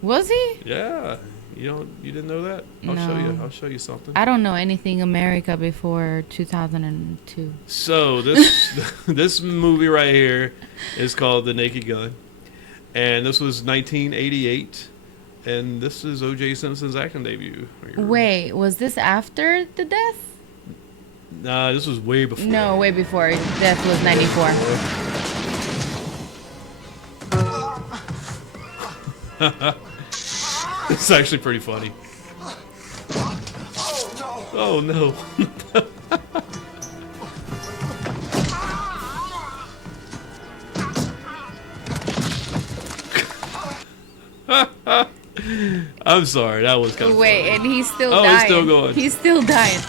Was he? Yeah. You didn't know that? I'll show you. No. I'll show you something. I don't know anything America before 2002. So this this movie right here is called The Naked Gun, and this was 1988, and this is O.J. Simpson's acting debut. Wait, was this after the death? Nah, this was way before. No, way before. Death was 94. It's actually pretty funny. Oh no. I'm sorry, that was kind of Wait, and he's still Oh, dying. he's still going. He's still dying.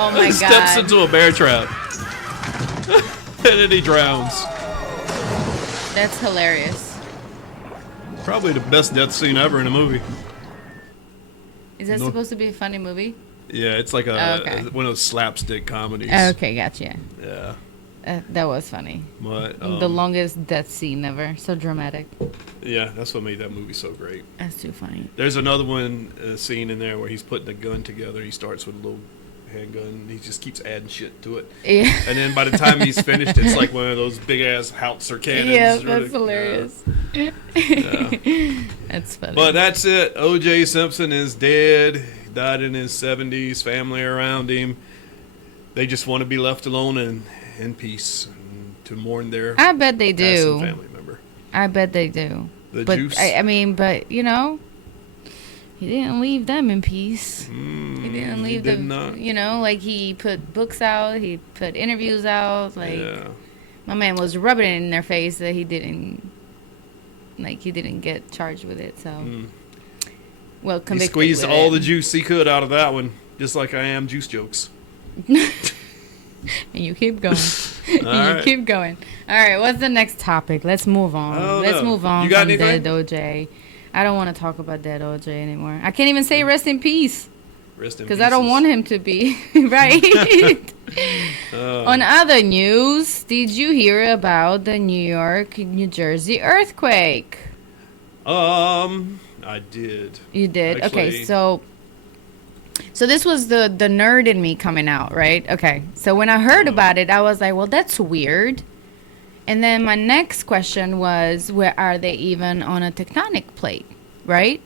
Oh my He steps god. into a bear trap. And then he drowns. That's hilarious. Probably the best death scene ever in a movie. Is that No. supposed to be a funny movie? Yeah, it's like Okay. one of those slapstick comedies. Okay, gotcha. Yeah. That was funny. But The longest death scene ever. So dramatic. yeah, that's what made that movie so great. That's too funny. There's another one scene in there where he's putting a gun together. He starts with a little handgun. He just keeps adding shit to it. Yeah. And then by the time he's finished, it's like one of those big ass howitzer cannons. Yeah, It's that's really- hilarious. Yeah. That's funny. But that's it. O.J. Simpson is dead. He died in his 70s. Family around him. They just want to be left alone and in peace and to mourn their I bet they passing do. family member. I bet they do. The but juice. I mean, but you know, he didn't leave them in peace. He didn't leave did them. not. You know, like he put books out, he put interviews out. Like Yeah. my man was rubbing it in their face that he didn't get charged with it. So, well, He convicted. squeezed with all it. the juice he could out of that one, just like I am juice jokes. And you keep going. All right. Keep going. All right, what's the next topic? Let's move on. I don't Let's know. move on You got from anything? Dead OJ. I don't want to talk about that OJ anymore. I can't even say rest in peace. Rest in because I don't want him to be right. On other news, did you hear about the New York, New Jersey earthquake? I did. You did? Actually, okay, so this was the nerd in me coming out, right? Okay, so when I heard about it, I was like, well, that's weird. And then my next question was, where are they even on a tectonic plate, right?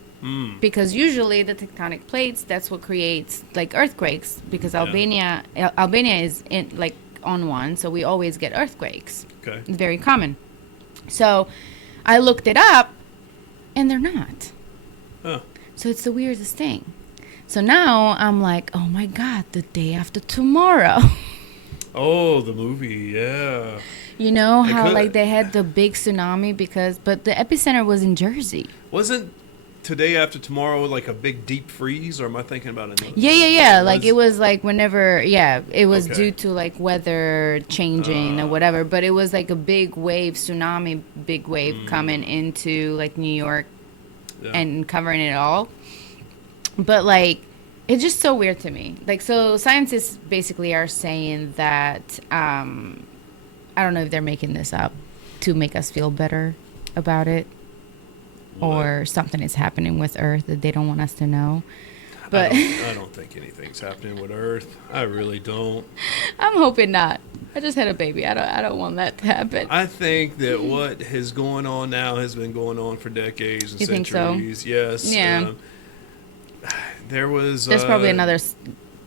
Because usually the tectonic plates, that's what creates like earthquakes, because Albania is in like on one, so we always get earthquakes. Okay. It's very common. So I looked it up and they're not. Oh. So it's the weirdest thing. So now I'm like, oh my God, the day after tomorrow. Oh, the movie, yeah. You know how like they had the big tsunami but the epicenter was in Jersey. Wasn't today after tomorrow like a big deep freeze, or am I thinking about it? Yeah. Like it was like whenever, it was due to like weather changing or whatever. But it was like a big wave, big wave coming into like New York and covering it all. But like, it's just so weird to me. Like, so scientists basically are saying that, I don't know if they're making this up to make us feel better about it. Or something is happening with Earth that they don't want us to know. But I don't think anything's happening with Earth. I really don't. I'm hoping not. I just had a baby. I don't want that to happen. I think that what is going on now has been going on for decades and you centuries. Think so? Yes. Yeah. There's probably another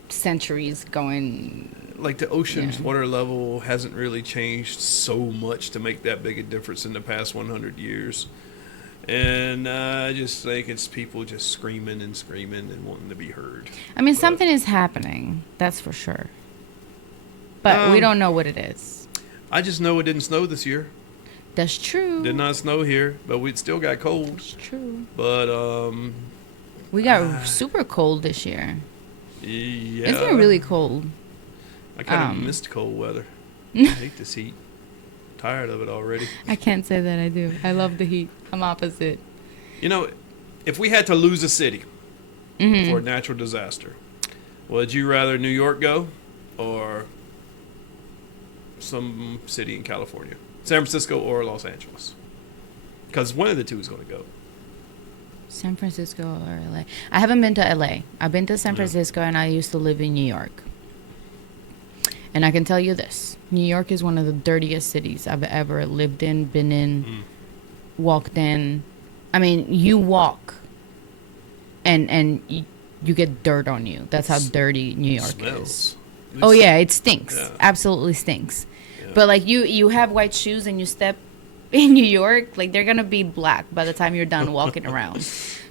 centuries going. Like the ocean's water level hasn't really changed so much to make that big a difference in the past 100 years. And I just think it's people just screaming and wanting to be heard. I mean, something is happening. That's for sure. But we don't know what it is. I just know it didn't snow this year. That's true. Did not snow here, but we still got cold. That's true. But we got super cold this year. Yeah. It's been really cold. I kind of missed cold weather. I hate this heat. Tired of it already. I can't say that I do. I love the heat. I'm opposite. You know, if we had to lose a city for a natural disaster, would you rather New York go or some city in California? San Francisco or Los Angeles? Because one of the two is going to go. San Francisco or LA? I haven't been to LA. I've been to San Francisco and I used to live in New York. And I can tell you this. New York is one of the dirtiest cities I've ever lived in, been in, walked in. I mean, you walk and you get dirt on you. That's how dirty New York is. Oh, yeah, it stinks. Yeah. Absolutely stinks. Yeah. But, like, you have white shoes and you step in New York, like, they're going to be black by the time you're done walking around. Yeah.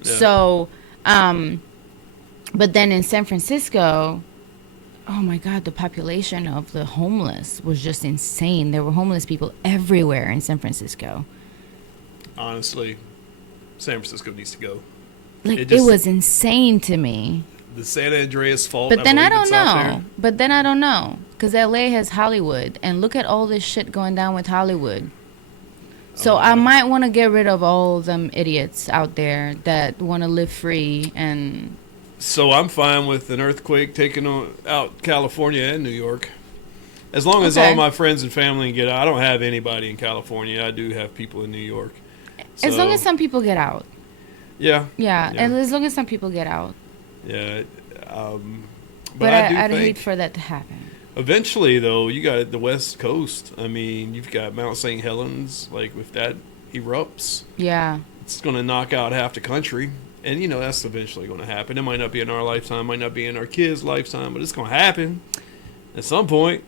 So, but then in San Francisco... Oh my God, the population of the homeless was just insane. There were homeless people everywhere in San Francisco. Honestly, San Francisco needs to go. Like, it was insane to me. The San Andreas fault. But then I don't know. Because LA has Hollywood. And look at all this shit going down with Hollywood. So I might want to get rid of all them idiots out there that want to live free and... So I'm fine with an earthquake taking out California and New York. As long as all my friends and family get out. I don't have anybody in California. I do have people in New York. So, as long as some people get out. Yeah. Yeah, as long as some people get out. Yeah. But I'd hate for that to happen. Eventually, though, you got the West Coast. I mean, you've got Mount St. Helens. Like, if that erupts, it's going to knock out half the country. And, you know, that's eventually going to happen. It might not be in our lifetime, might not be in our kids' lifetime, but it's going to happen at some point.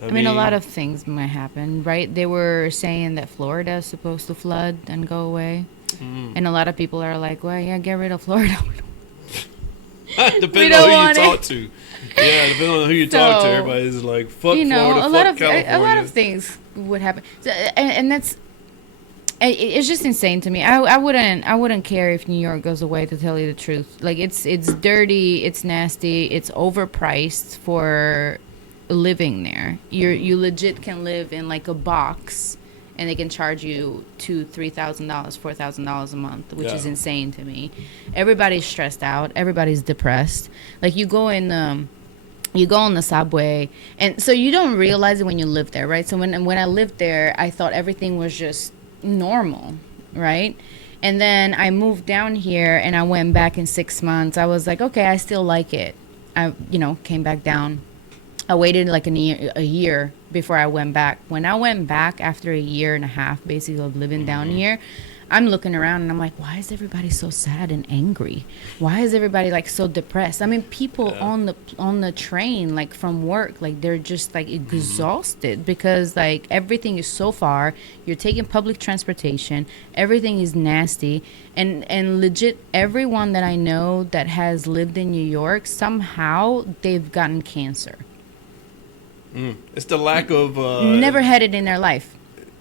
I mean, a lot of things might happen, right? They were saying that Florida is supposed to flood and go away. And a lot of people are like, well, yeah, get rid of Florida. Depending on who you talk to. Yeah, depending on who you talk to, everybody's like, fuck Florida, fuck California. A lot of things would happen. So, and that's... It's just insane to me. I wouldn't care if New York goes away, to tell you the truth. Like, it's dirty, it's nasty, it's overpriced for living there. You legit can live in like a box and they can charge you $2,000, $3,000, $4,000 a month, which is insane to me. Everybody's stressed out. Everybody's depressed. Like you go on the subway, and so you don't realize it when you live there, right? So when I lived there, I thought everything was just normal, right? And then I moved down here, and I went back in 6 months. I was like, okay, I still like it. I, came back down. I waited like a year before I went back. When I went back after a year and a half, basically, of living down here, I'm looking around and I'm like, why is everybody so sad and angry? Why is everybody like so depressed? I mean, people on the train, like from work, like they're just like exhausted because like everything is so far. You're taking public transportation. Everything is nasty. And legit, everyone that I know that has lived in New York, somehow they've gotten cancer. It's the lack of never had it in their life.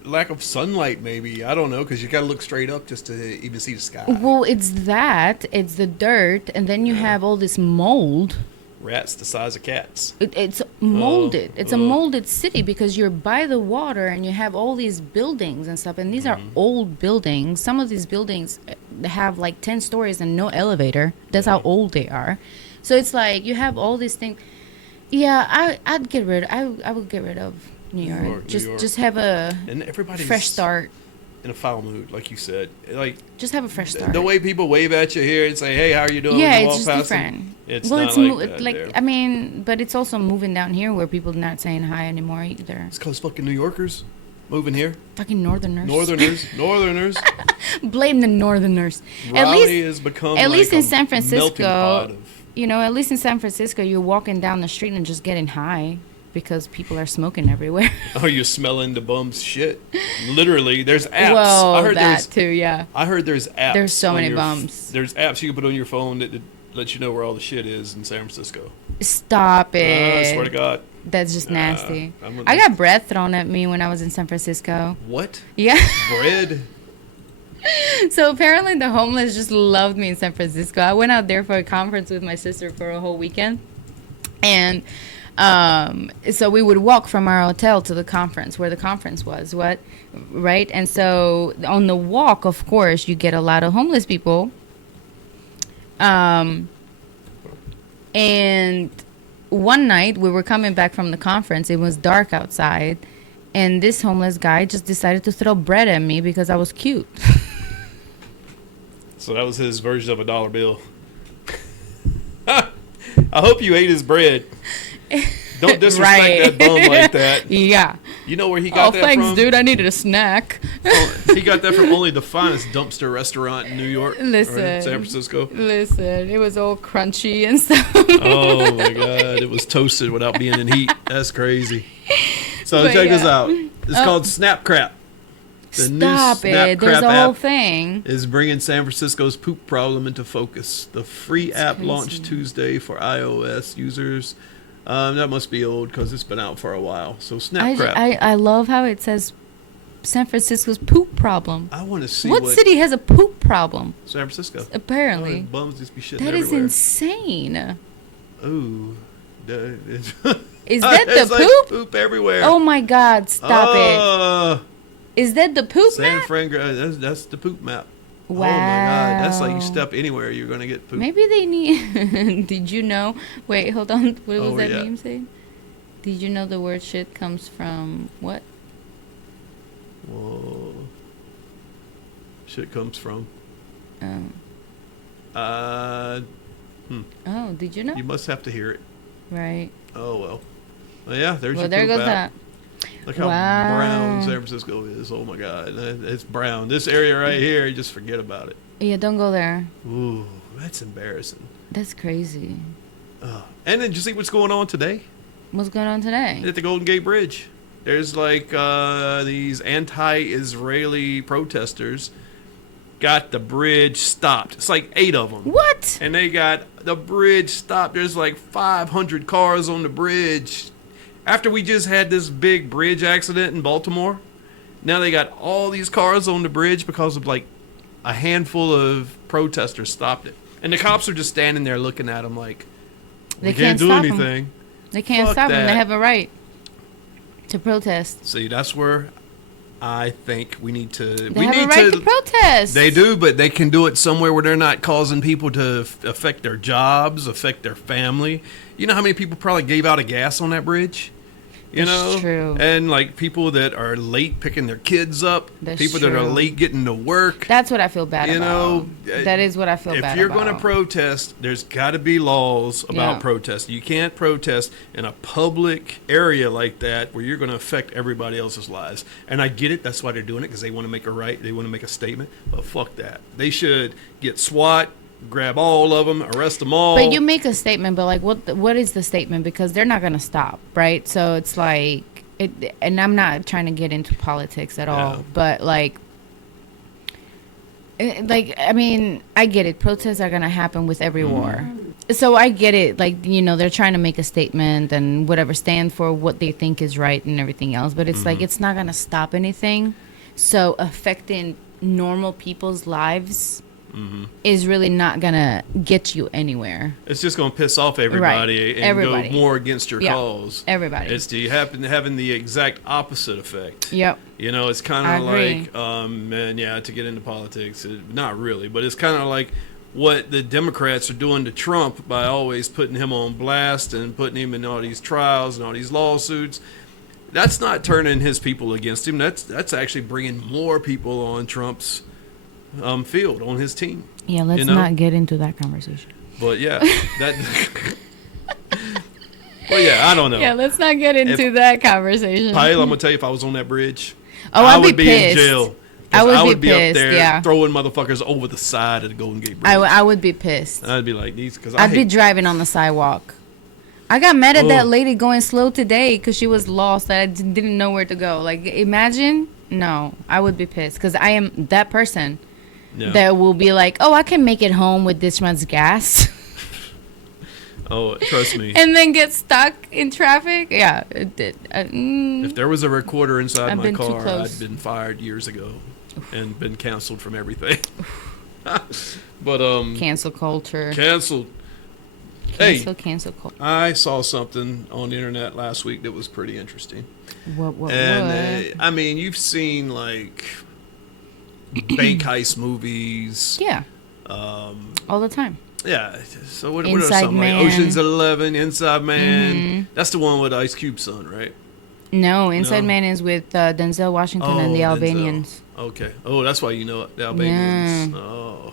Lack of sunlight, maybe. I don't know, because you got to look straight up just to even see the sky. Well, it's the dirt, and then you have all this mold. Rats the size of cats. It's molded. It's a molded city because you're by the water and you have all these buildings and stuff, and these are old buildings. Some of these buildings have like 10 stories and no elevator. That's how old they are. So it's like you have all these things. Yeah, I would get rid of New York. Just have a fresh start. In a foul mood, like you said. Like just have a fresh start. The way people wave at you here and say, "Hey, how are you doing?" Yeah, it's just different. It's not like that there. I mean, but it's also moving down here where people are not saying hi anymore either. It's because fucking New Yorkers moving here. Fucking Northerners. Northerners. Blame the Northerners. Raleigh has become at least like in San Francisco. At least in San Francisco, you're walking down the street and just getting high because people are smoking everywhere. Oh, you're smelling the bum's shit. Literally, there's apps. Whoa, I heard that too, yeah. I heard there's apps. There's so many bums. There's apps you can put on your phone that let you know where all the shit is in San Francisco. Stop it. I swear to God. That's just nasty. I got bread thrown at me when I was in San Francisco. What? Yeah. Bread? So apparently the homeless just loved me in San Francisco. I went out there for a conference with my sister for a whole weekend. And so we would walk from our hotel to the conference where the conference was, right? And so on the walk, of course, you get a lot of homeless people. And one night we were coming back from the conference. It was dark outside. And this homeless guy just decided to throw bread at me because I was cute. So that was his version of a dollar bill. I hope you ate his bread. Don't disrespect that bum like that. Yeah. You know where he got that from? Oh, thanks, dude. I needed a snack. He got that from only the finest dumpster restaurant in New York. Listen. Or in San Francisco. Listen. It was all crunchy and stuff. Oh, my God. It was toasted without being in heat. That's crazy. So check this out. It's called Snap Crap. The Stop it. There's a whole thing. Is bringing San Francisco's poop problem into focus. The free app launched Tuesday for iOS users. That must be old because it's been out for a while. So Snap Crap. I love how it says San Francisco's poop problem. I want to see what city has a poop problem. San Francisco. Apparently. Bums just be shitting that everywhere. Is insane. Ooh. Is that the poop? Like poop everywhere. Oh my God! Stop it. Is that the poop map? That's the poop map. Wow. Oh my God, that's like you step anywhere, you're gonna get poop. Maybe they need. Did you know? Wait, hold on. What was that meme saying? Did you know the word shit comes from what? Whoa. Shit comes from. Oh, did you know? You must have to hear it. Right. Oh well. Well, yeah. There's your there poop goes app. that. Look how brown San Francisco is. Oh my God, it's brown. This area right here, just forget about it. Yeah, don't go there. Ooh, that's embarrassing. That's crazy. And then, did you see what's going on today? What's going on today? At the Golden Gate Bridge. There's like these anti-Israeli protesters got the bridge stopped. It's like 8 of them. What? And they got the bridge stopped. There's like 500 cars on the bridge. After we just had this big bridge accident in Baltimore, now they got all these cars on the bridge because of like a handful of protesters stopped it. And the cops are just standing there looking at them like, we can't do anything. They can't stop them. They have a right to protest. See, that's where I think we need to. They have a right to protest. They do, but they can do it somewhere where they're not causing people to affect their jobs, affect their family. You know how many people probably gave out of gas on that bridge? You That's know, true. And like people that are late picking their kids up, That's people that are true. late getting to work. That's what I feel bad about. You know, that is what I feel bad about. If you're going to protest, there's got to be laws about Yeah. protest. You can't protest in a public area like that where you're going to affect everybody else's lives. And I get it. That's why they're doing it, because they want to make a right. They want to make a statement. But fuck that. They should get SWAT, grab all of them, arrest them all. But you make a statement, but like, what is the statement? Because they're not gonna stop, right? So it's like, and I'm not trying to get into politics at all, but like, I mean, I get it. Protests are gonna happen with every war, so I get it. Like, you know, they're trying to make a statement and whatever, stand for what they think is right and everything else. But it's like, it's not gonna stop anything. So affecting normal people's lives is really not gonna get you anywhere. It's just going to piss off everybody and Everybody. go more against your cause. Everybody. It's you happen having the exact opposite effect. Yep. You know, it's kind I of agree. like, and yeah, to get into politics, not really, but it's kind of like what the Democrats are doing to Trump by always putting him on blast and putting him in all these trials and all these lawsuits. That's not turning his people against him. That's actually bringing more people on Trump's field, on his team. Yeah, let's not get into that conversation. But yeah, that. Well, yeah, I don't know. Yeah, let's not get into that conversation. Pyle, I'm gonna tell you, if I was on that bridge, I would be pissed. in jail. I would be up pissed, there yeah. throwing motherfuckers over the side of the Golden Gate Bridge. I would be pissed. I'd be like these because I'd be driving on the sidewalk. I got mad at that lady going slow today because she was lost. That I didn't know where to go. Like, imagine. No, I would be pissed because I am that person that will be like, oh, I can make it home with this much gas. Oh, trust me. And then get stuck in traffic. Yeah. If there was a recorder inside my car, I'd been fired years ago and been canceled from everything. But cancel culture. Canceled. Cancel culture. I saw something on the internet last week that was pretty interesting. What? I mean, you've seen like bank heist movies. Yeah. All the time. Yeah. So what are Inside some like Man. Ocean's 11, Inside Man? That's the one with Ice Cube's son, right? No, Inside Man is with Denzel Washington and the Denzel. Albanians. Okay. Oh, that's why you know it, the Albanians. Oh.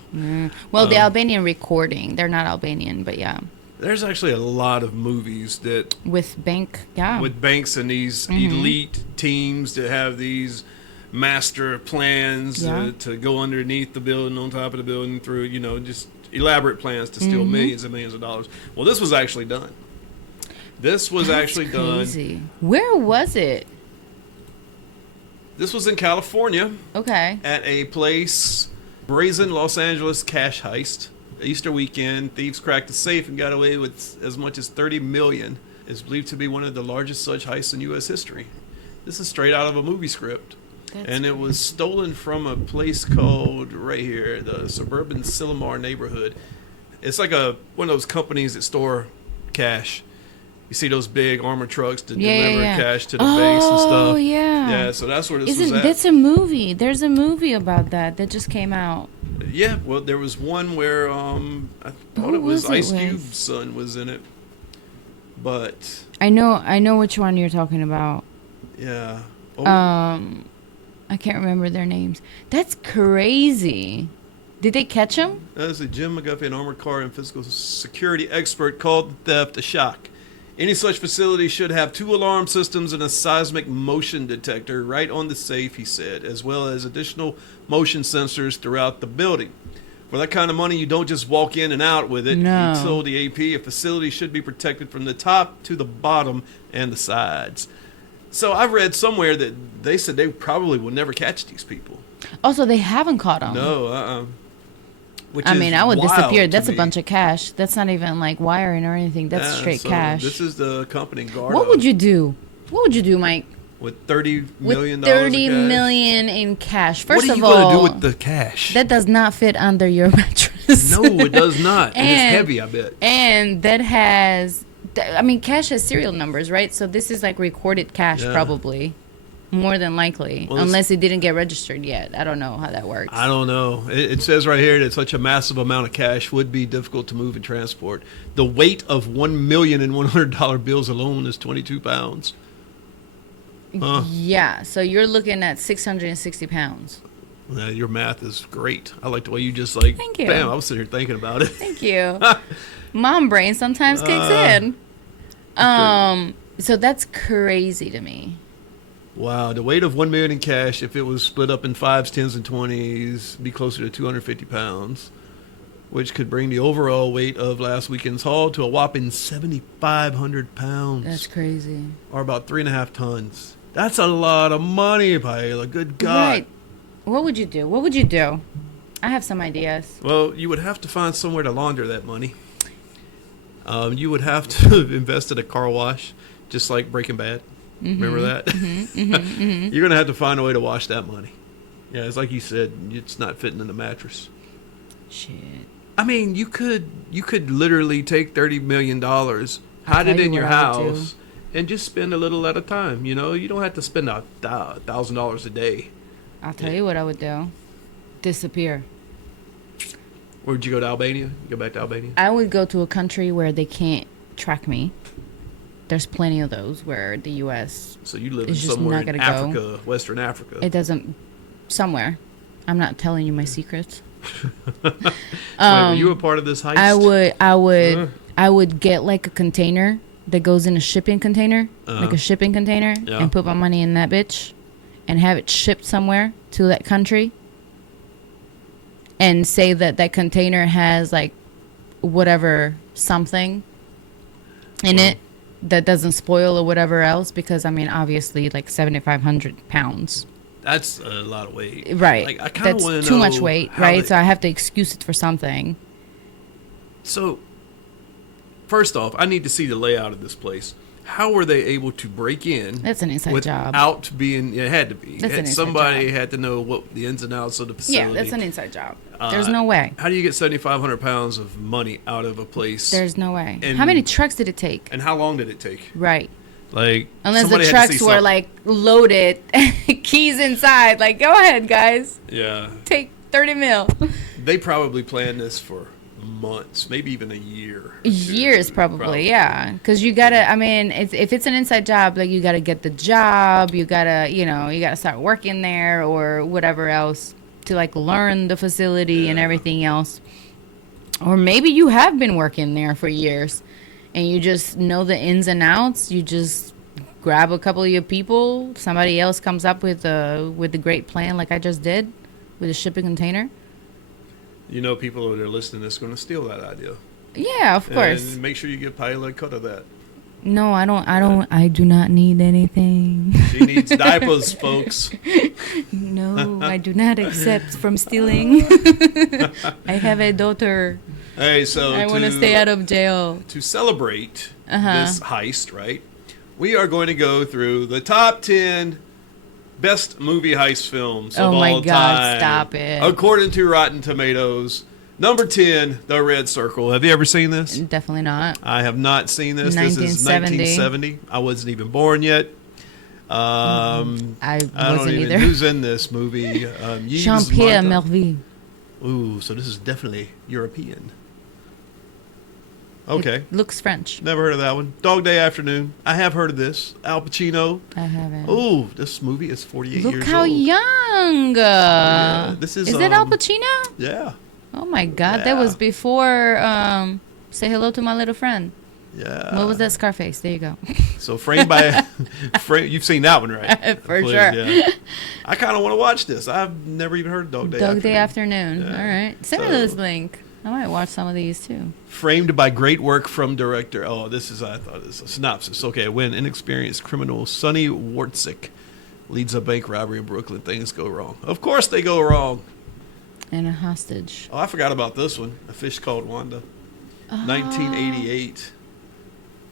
Well, the Albanian recording. They're not Albanian, but yeah. There's actually a lot of movies that with banks and these elite teams that have these master plans to go underneath the building, on top of the building, through, you know, just elaborate plans to steal millions and millions of dollars. Well, this was actually done. That's crazy. Done. Where was it? This was in California. Okay. At a place, brazen Los Angeles cash heist. Easter weekend, thieves cracked a safe and got away with as much as $30 million. It's believed to be one of the largest such heists in U.S. history. This is straight out of a movie script. And it was stolen from a place called, right here, the suburban Silmar neighborhood. It's like one of those companies that store cash. You see those big armored trucks to deliver cash to the banks and stuff. Oh, yeah. Yeah, so that's where this was at. That's a movie. There's a movie about that just came out. Yeah, well, there was one where I thought it was Ice Cube's son was in it. But I know which one you're talking about. Yeah. Oh. I can't remember their names. That's crazy. Did they catch him? That's a Jim McGuffey, an armored car and physical security expert, called the theft a shock. Any such facility should have 2 alarm systems and a seismic motion detector right on the safe, he said, as well as additional motion sensors throughout the building. For that kind of money, you don't just walk in and out with it. No. He told the AP a facility should be protected from the top to the bottom and the sides. So I've read somewhere that they said they probably will never catch these people. Also, they haven't caught them. No, I mean, I would disappear. That's a bunch of cash. That's not even like wiring or anything. That's straight cash. This is the company guard. What would you do? What would you do, Mike? With $30 million? With $30 million in cash. First of all, what are you going to do with the cash? That does not fit under your mattress. No, it does not. And it's heavy, I bet. And that has, I mean, cash has serial numbers, right? So this is like recorded cash, probably. More than likely, Well, unless it didn't get registered yet. I don't know how that works. I don't know. It says right here that such a massive amount of cash would be difficult to move and transport. The weight of $1,100 bills alone is 22 pounds. Huh. Yeah, so you're looking at 660 pounds. Your math is great. I like the way you just like. Thank you. Bam! I was sitting here thinking about it. Thank you. Mom brain sometimes kicks in. So that's crazy to me. Wow, the weight of $1 million in cash, if it was split up in 5s, 10s, and 20s, be closer to 250 pounds, which could bring the overall weight of last weekend's haul to a whopping 7,500 pounds. That's crazy. Or about 3.5 tons. That's a lot of money, Paella. Good God. Right. What would you do? What would you do? I have some ideas. Well, you would have to find somewhere to launder that money. You would have to invest in a car wash, just like Breaking Bad. Mm-hmm. Remember that? Mm-hmm. You're going to have to find a way to wash that money. Yeah, it's like you said, it's not fitting in the mattress. Shit. I mean, you could literally take $30 million, hide it in your house, and just spend a little at a time. You know, you don't have to spend $1,000 a day. I'll tell you what I would do. Disappear. Where would you go to Albania? You go back to Albania? I would go to a country where they can't track me. There's plenty of those where the U.S. So you live in somewhere in Africa, Western Africa. It doesn't. Somewhere. I'm not telling you my secrets. Wait, were you a part of this heist? I would get like a container that goes in a shipping container, like a shipping container, and put my money in that bitch, and have it shipped somewhere to that country, and say that container has like whatever something in it that doesn't spoil or whatever else, because I mean obviously like 7,500 pounds. That's a lot of weight. Right. Like, I kind of want to know too much weight, right? So I have to excuse it for something. So, first off, I need to see the layout of this place. How were they able to break in? That's an inside job. Without being, it had to be. That's an inside somebody job. had to know what the ins and outs of the facility. Yeah, that's an inside job. There's no way. How do you get 7,500 pounds of money out of a place? There's no way. And how many trucks did it take? And how long did it take? Right. Like, unless the trucks were like loaded, keys inside. Like, go ahead, guys. Yeah. Take 30 mil. They probably planned this for months, maybe even a year. Years, probably. Yeah. Because you gotta. I mean, if it's an inside job, like you gotta get the job. You gotta start working there or whatever else to like learn the facility and everything else. Or maybe you have been working there for years. And you just know the ins and outs. You just grab a couple of your people. Somebody else comes up with the great plan, like I just did, with a shipping container. You know, people that are listening is going to steal that idea. Yeah, of course. And make sure you give Paella a cut of that. No, I don't. I do not need anything. She needs diapers, folks. No, I do not accept from stealing. I have a daughter. Hey, so I want to stay out of jail. To celebrate this heist, right? We are going to go through the top 10 best movie heist films of all time. Oh my God, stop it. According to Rotten Tomatoes. Number 10, The Red Circle. Have you ever seen this? Definitely not. I have not seen this. This is 1970. I wasn't even born yet. I wasn't either. Who's in this movie? Jean-Pierre Melville. Ooh, so this is definitely European. Okay. It looks French. Never heard of that one. Dog Day Afternoon. I have heard of this. Al Pacino. I haven't. Oh, this movie is 48 years old. Look how young. Yeah, this is that Al Pacino? Yeah. Oh my God, that was before Say Hello to My Little Friend. Yeah. What was that? Scarface. There you go. So Framed by you've seen that one, right? For sure. Yeah. I kind of want to watch this. I've never even heard of Dog Day Dog Day Afternoon. Yeah. All right. Send me this link. I might watch some of these too. Framed by great work from director. Oh, I thought this is a synopsis. Okay, when inexperienced criminal Sonny Wartzik leads a bank robbery in Brooklyn, things go wrong. Of course they go wrong. And a hostage. Oh, I forgot about this one. A Fish Called Wanda. 1988.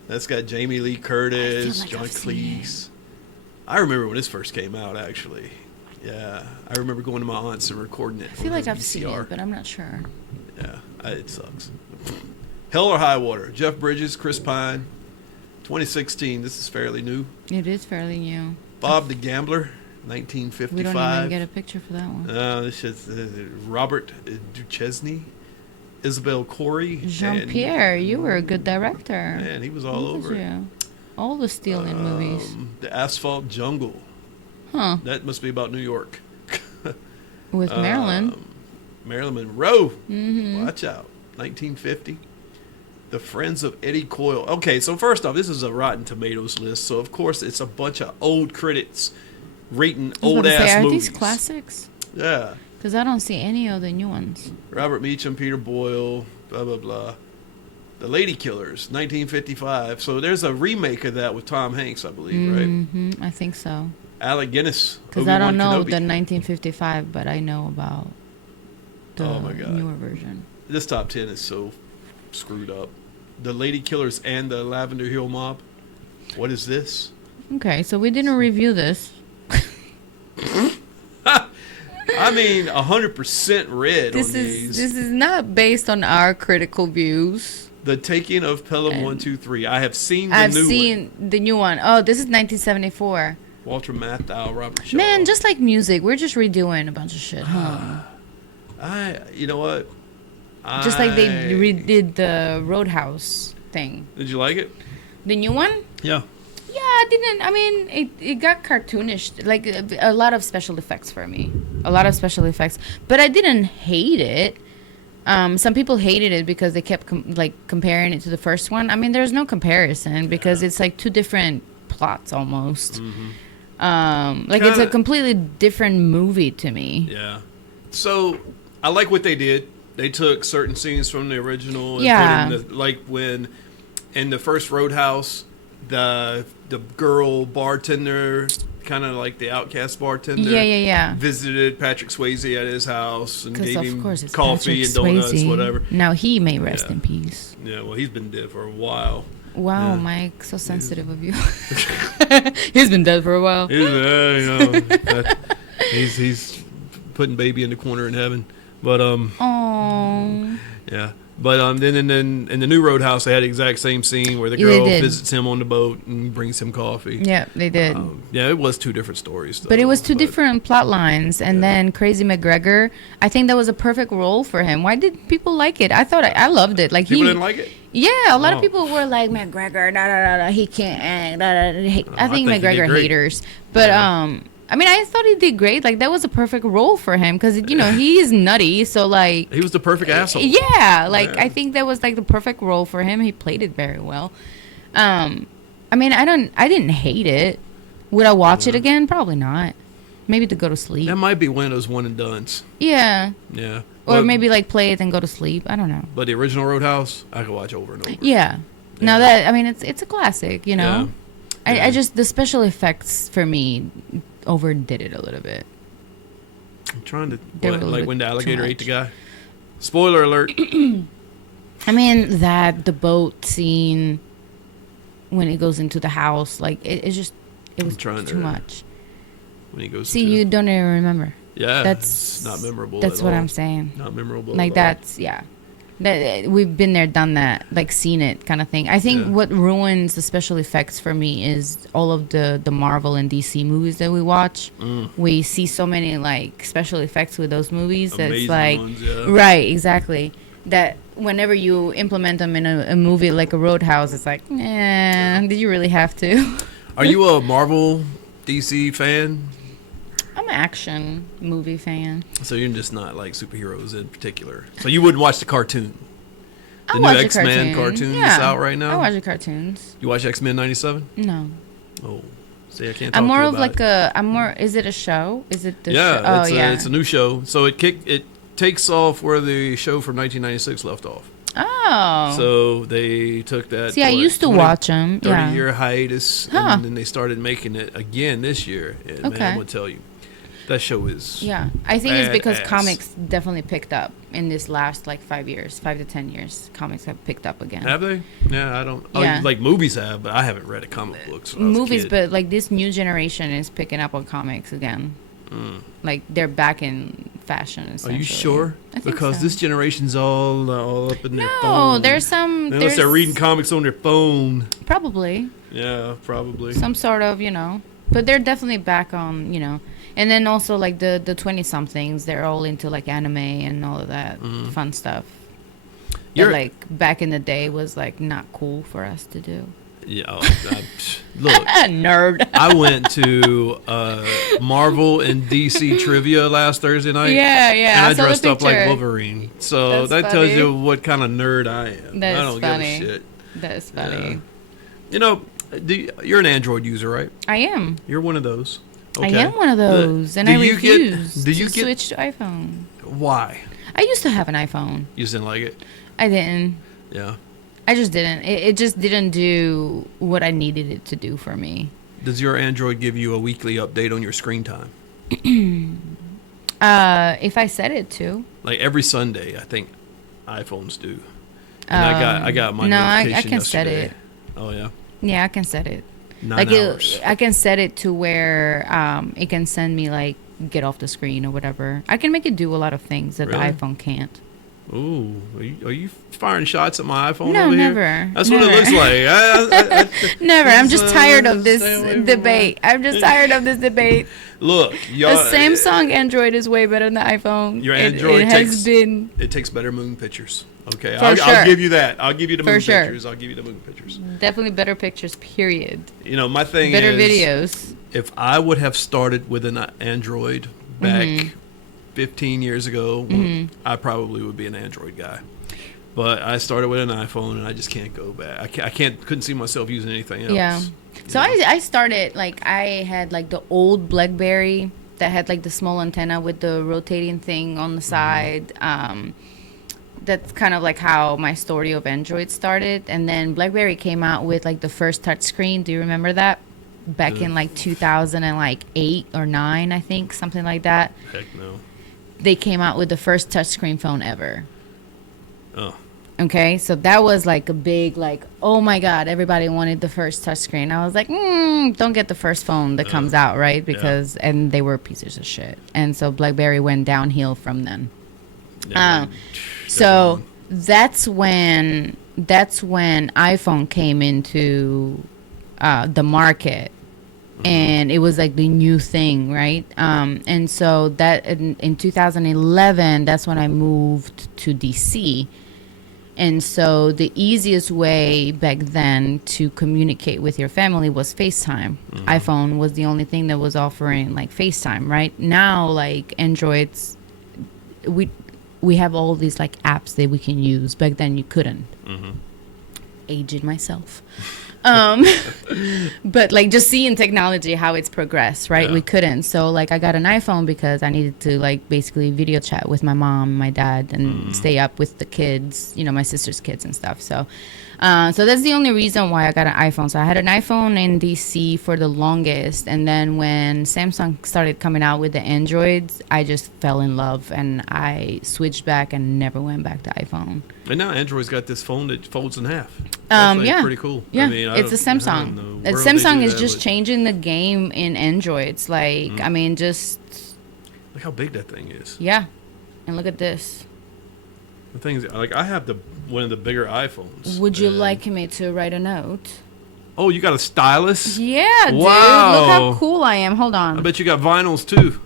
That's got Jamie Lee Curtis, John Cleese. I remember when this first came out, actually. Yeah, I remember going to my aunt's and recording it. I feel like I've seen it, but I'm not sure. Yeah, it sucks. Hell or High Water. Jeff Bridges, Chris Pine. 2016. This is fairly new. It is fairly new. Bob the Gambler, 1955. We don't even get a picture for that one. This shit's Robert Duchesne, Isabel Corey. Jean-Pierre, you were a good director. Man, he was all over it. All the stealing movies. The Asphalt Jungle. Huh. That must be about New York. With Marilyn. Marilyn Monroe. Mm-hmm. Watch out. 1950. The Friends of Eddie Coyle. Okay, so first off, this is a Rotten Tomatoes list, so of course it's a bunch of old critics rating old-ass Are movies. these classics? Yeah. Because I don't see any of the new ones. Robert Meacham, Peter Boyle, blah, blah, blah. The Lady Killers, 1955. So there's a remake of that with Tom Hanks, I believe, right? Mm-hmm. I think so. Alec Guinness. Because I don't know the 1955, but I know about the Oh my God. newer version. This top 10 is so screwed up. The Lady Killers and the Lavender Hill Mob. What is this? Okay, so we didn't review this. I mean, 100% red on these. This is not based on our critical views. The Taking of Pelham And 123. I have seen the I've new seen one. the new one. Oh, this is 1974. Walter Matthau, Robert Shaw. Man, just like music, we're just redoing a bunch of shit, huh? You know what? Just like they redid the Roadhouse thing. Did you like it? The new one? Yeah. Yeah, I didn't. I mean, it got cartoonish. Like a lot of special effects for me. A lot of special effects. But I didn't hate it. Some people hated it because they kept comparing it to the first one. I mean, there's no comparison because it's like two different plots almost. Mm-hmm. It's a completely different movie to me. Yeah. So I like what they did. They took certain scenes from the original and Yeah. put in like when in the first Roadhouse, the girl bartender, kind of like the outcast bartender, Yeah. visited Patrick Swayze at his house and gave him it's coffee Patrick and donuts, Swayze. whatever. Now he may rest in peace. Yeah, well, he's been dead for a while. Wow, Mike, so sensitive of you. He's been dead for a while. He's putting baby in the corner in heaven. But Aww. yeah. But then in the new Roadhouse, they had the exact same scene where the Yeah, girl they did. visits him on the boat and brings him coffee. Yeah, they did. Yeah, it was two different stories. Though, But it was two different plot lines, and then Crazy McGregor. I think that was a perfect role for him. Why did people like it? I thought I loved it. Like People didn't like it? Yeah, a lot Oh. of people were like McGregor. He can't act. I think think he did McGregor great. haters. But I mean, I thought he did great. Like that was a perfect role for him because he is nutty. So like He was the perfect asshole. yeah, like Yeah. I think that was like the perfect role for him. He played it very well. I mean, I didn't hate it. Would I watch it again? Probably not. Maybe to go to sleep. That might be one of those one and dones. Yeah. Yeah. Or But- maybe like play it and go to sleep. I don't know. But the original Roadhouse, I could watch over and over. Yeah. Now that it's a classic, you know. Yeah. I just the special effects for me overdid it a little bit. I'm trying to They were a little like bit when the too alligator ate the much. guy. Spoiler alert. I mean the boat scene when it goes into the house, like it was trying too to- much. When he goes See, to, you don't even remember. yeah, That's it's not memorable. That's at what all. I'm saying. Not memorable. Like at all. that's that we've been there, done that, like seen it kind of thing. I think Yeah. what ruins the special effects for me is all of the Marvel and DC movies that we watch. We see so many like special effects with those movies that's Amazing like ones, yeah. right, exactly. That whenever you implement them in a movie like a Roadhouse, it's like, did you really have to? Are you a Marvel DC fan? I'm an action movie fan. So you're just not like superheroes in particular. So you wouldn't watch the cartoon. The I new watch the X-Men cartoon yeah. that's out right now. I watch the cartoons. You watch X-Men '97? No. Oh, see, I can't. Talk I'm more to you of about like it. I'm more. Is it a show? Is it the Yeah, show? Oh it's yeah. it's a new show. So it takes off where the show from 1996 left off. Oh. So they took that. See, I used to watch 'em, yeah. 30-year hiatus, Huh. and then they started making it again this year. And man, Okay. I'm gonna tell you, that show is. Yeah, I think it's because badass. comics definitely picked up in this last like 5 to 10 years. Comics have picked up again. Have they? Yeah, I don't. Yeah. Oh, like movies have, but I haven't read a comic books. When I was a Movies, kid. but like this new generation is picking up on comics again. Like they're back in fashion. Are you essentially. sure? I think Because so. this generation's all up in their No, phone. there's some. Unless There's they're reading comics on their phone. probably Yeah, probably. some sort of But they're definitely back on, and then also like the 20-somethings, they're all into like anime and all of that fun stuff. That like back in the day was like not cool for us to do. Yeah, look, nerd. I went to Marvel and DC trivia last Thursday night. Yeah, and I saw dressed the up like picture. Wolverine. So That's that tells funny. you what kind of nerd I am. That I is don't funny. give a shit. That is funny. You're an Android user, right? I am. You're one of those. I am one of those, and I refuse do you to get, switch to iPhone. Why? I used to have an iPhone. You just didn't like it? I didn't. Yeah. I just didn't. It just didn't do what I needed it to do for me. Does your Android give you a weekly update on your screen time? If I set it to. Like every Sunday, I think iPhones do. And I got my notification I can yesterday. set it. Oh yeah. Yeah, I can set it. 9 hours. I can set it to where it can send me like get off the screen or whatever. I can make it do a lot of things that Really? the iPhone can't. Ooh, are you firing shots at my iPhone No, over never. here? That's Never. what it looks like. Never. I'm just tired of this stay away from debate. I'm just tired of this debate. Look, y'all. The Samsung Android is way better than the iPhone. Your Android it takes better moon pictures. Okay, For I'll sure. give you that. I'll give you the For moon sure. pictures. I'll give you the moon pictures. Definitely better pictures, period. My thing Better is videos. If I would have started with an Android back Mm-hmm. 15 years ago, I probably would be an Android guy. But I started with an iPhone, and I just can't go back. Couldn't see myself using anything else. Yeah. So I started like I had like the old BlackBerry that had like the small antenna with the rotating thing on the side. That's kind of like how my story of Android started. And then BlackBerry came out with like the first touch screen. Do you remember that? Back in like 2008 or 9, I think, something like that. Heck no. They came out with the first touchscreen phone ever. Oh. Okay, so that was like a big, like, oh my God, everybody wanted the first touchscreen. I was like, don't get the first phone that comes out, right? Because, and they were pieces of shit. And so BlackBerry went downhill from then. So that's when iPhone came into the market. And it was like the new thing, right? And so that in 2011, that's when I moved to DC. And so the easiest way back then to communicate with your family was FaceTime. iPhone was the only thing that was offering like FaceTime, right? Now, like Androids, we have all these like apps that we can use. Back then you couldn't. Aging myself. But like just seeing technology, how it's progressed, right? Yeah. We couldn't. So like I got an iPhone because I needed to like basically video chat with my mom, my dad, and stay up with the kids, my sister's kids and stuff. So that's the only reason why I got an iPhone. So I had an iPhone in DC for the longest. And then when Samsung started coming out with the Androids, I just fell in love and I switched back and never went back to iPhone. And now Android's got this phone that folds in half. That's Yeah, pretty cool. Yeah, I mean, it's a Samsung. Samsung is just changing the game in Androids. Like, I mean, just look how big that thing is. yeah, and look at this. The things like I have one of the bigger iPhones. Would you like me to write a note? Oh, you got a stylus? Yeah, dude. Wow. Look how cool I am. Hold on. I bet you got vinyls too.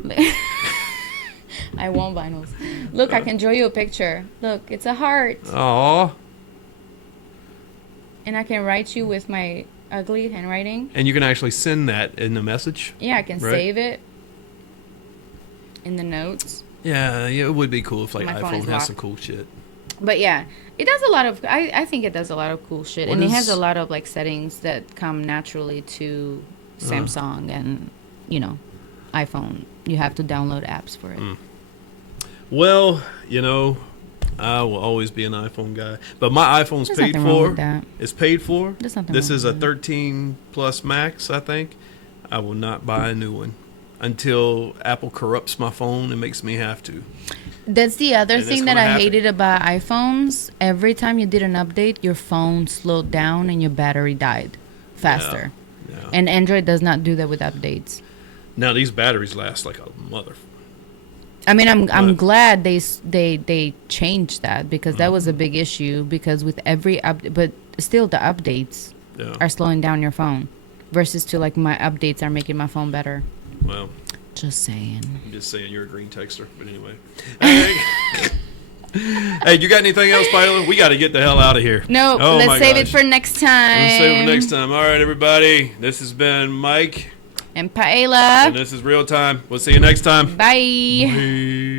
I want vinyls. Look, I can draw you a picture. Look, it's a heart. Aw. And I can write you with my ugly handwriting. And you can actually send that in the message. Yeah, I can right? save it in the notes. Yeah, it would be cool if like My phone iPhone is has locked. some cool shit. But yeah, it does a lot of. I think it does a lot of cool shit, What and it is- has a lot of like settings that come naturally to Samsung and iPhone. You have to download apps for it. Well, I will always be an iPhone guy, but my iPhone's There's paid nothing wrong for. with that. It's paid for. There's nothing This wrong is a with that. 13 Plus Max, I think. I will not buy a new one until Apple corrupts my phone and makes me have to. That's the other And thing it's that gonna I happen. hated about iPhones. Every time you did an update, your phone slowed down and your battery died faster. Yeah. And Android does not do that with updates. Now these batteries last like a mother. I mean, I'm But- glad they changed that because that was a big issue. Because with every but still the updates Yeah. are slowing down your phone. versus to like my updates are making my phone better. Well, just saying. I'm just saying you're a green texter, but anyway. Hey, you got anything else, Paola? We got to get the hell out of here. No, let's save it for next time. Let's save it for next time. All right, everybody. This has been Mike and Paola, and this is Real Time. We'll see you next time. Bye. Bye.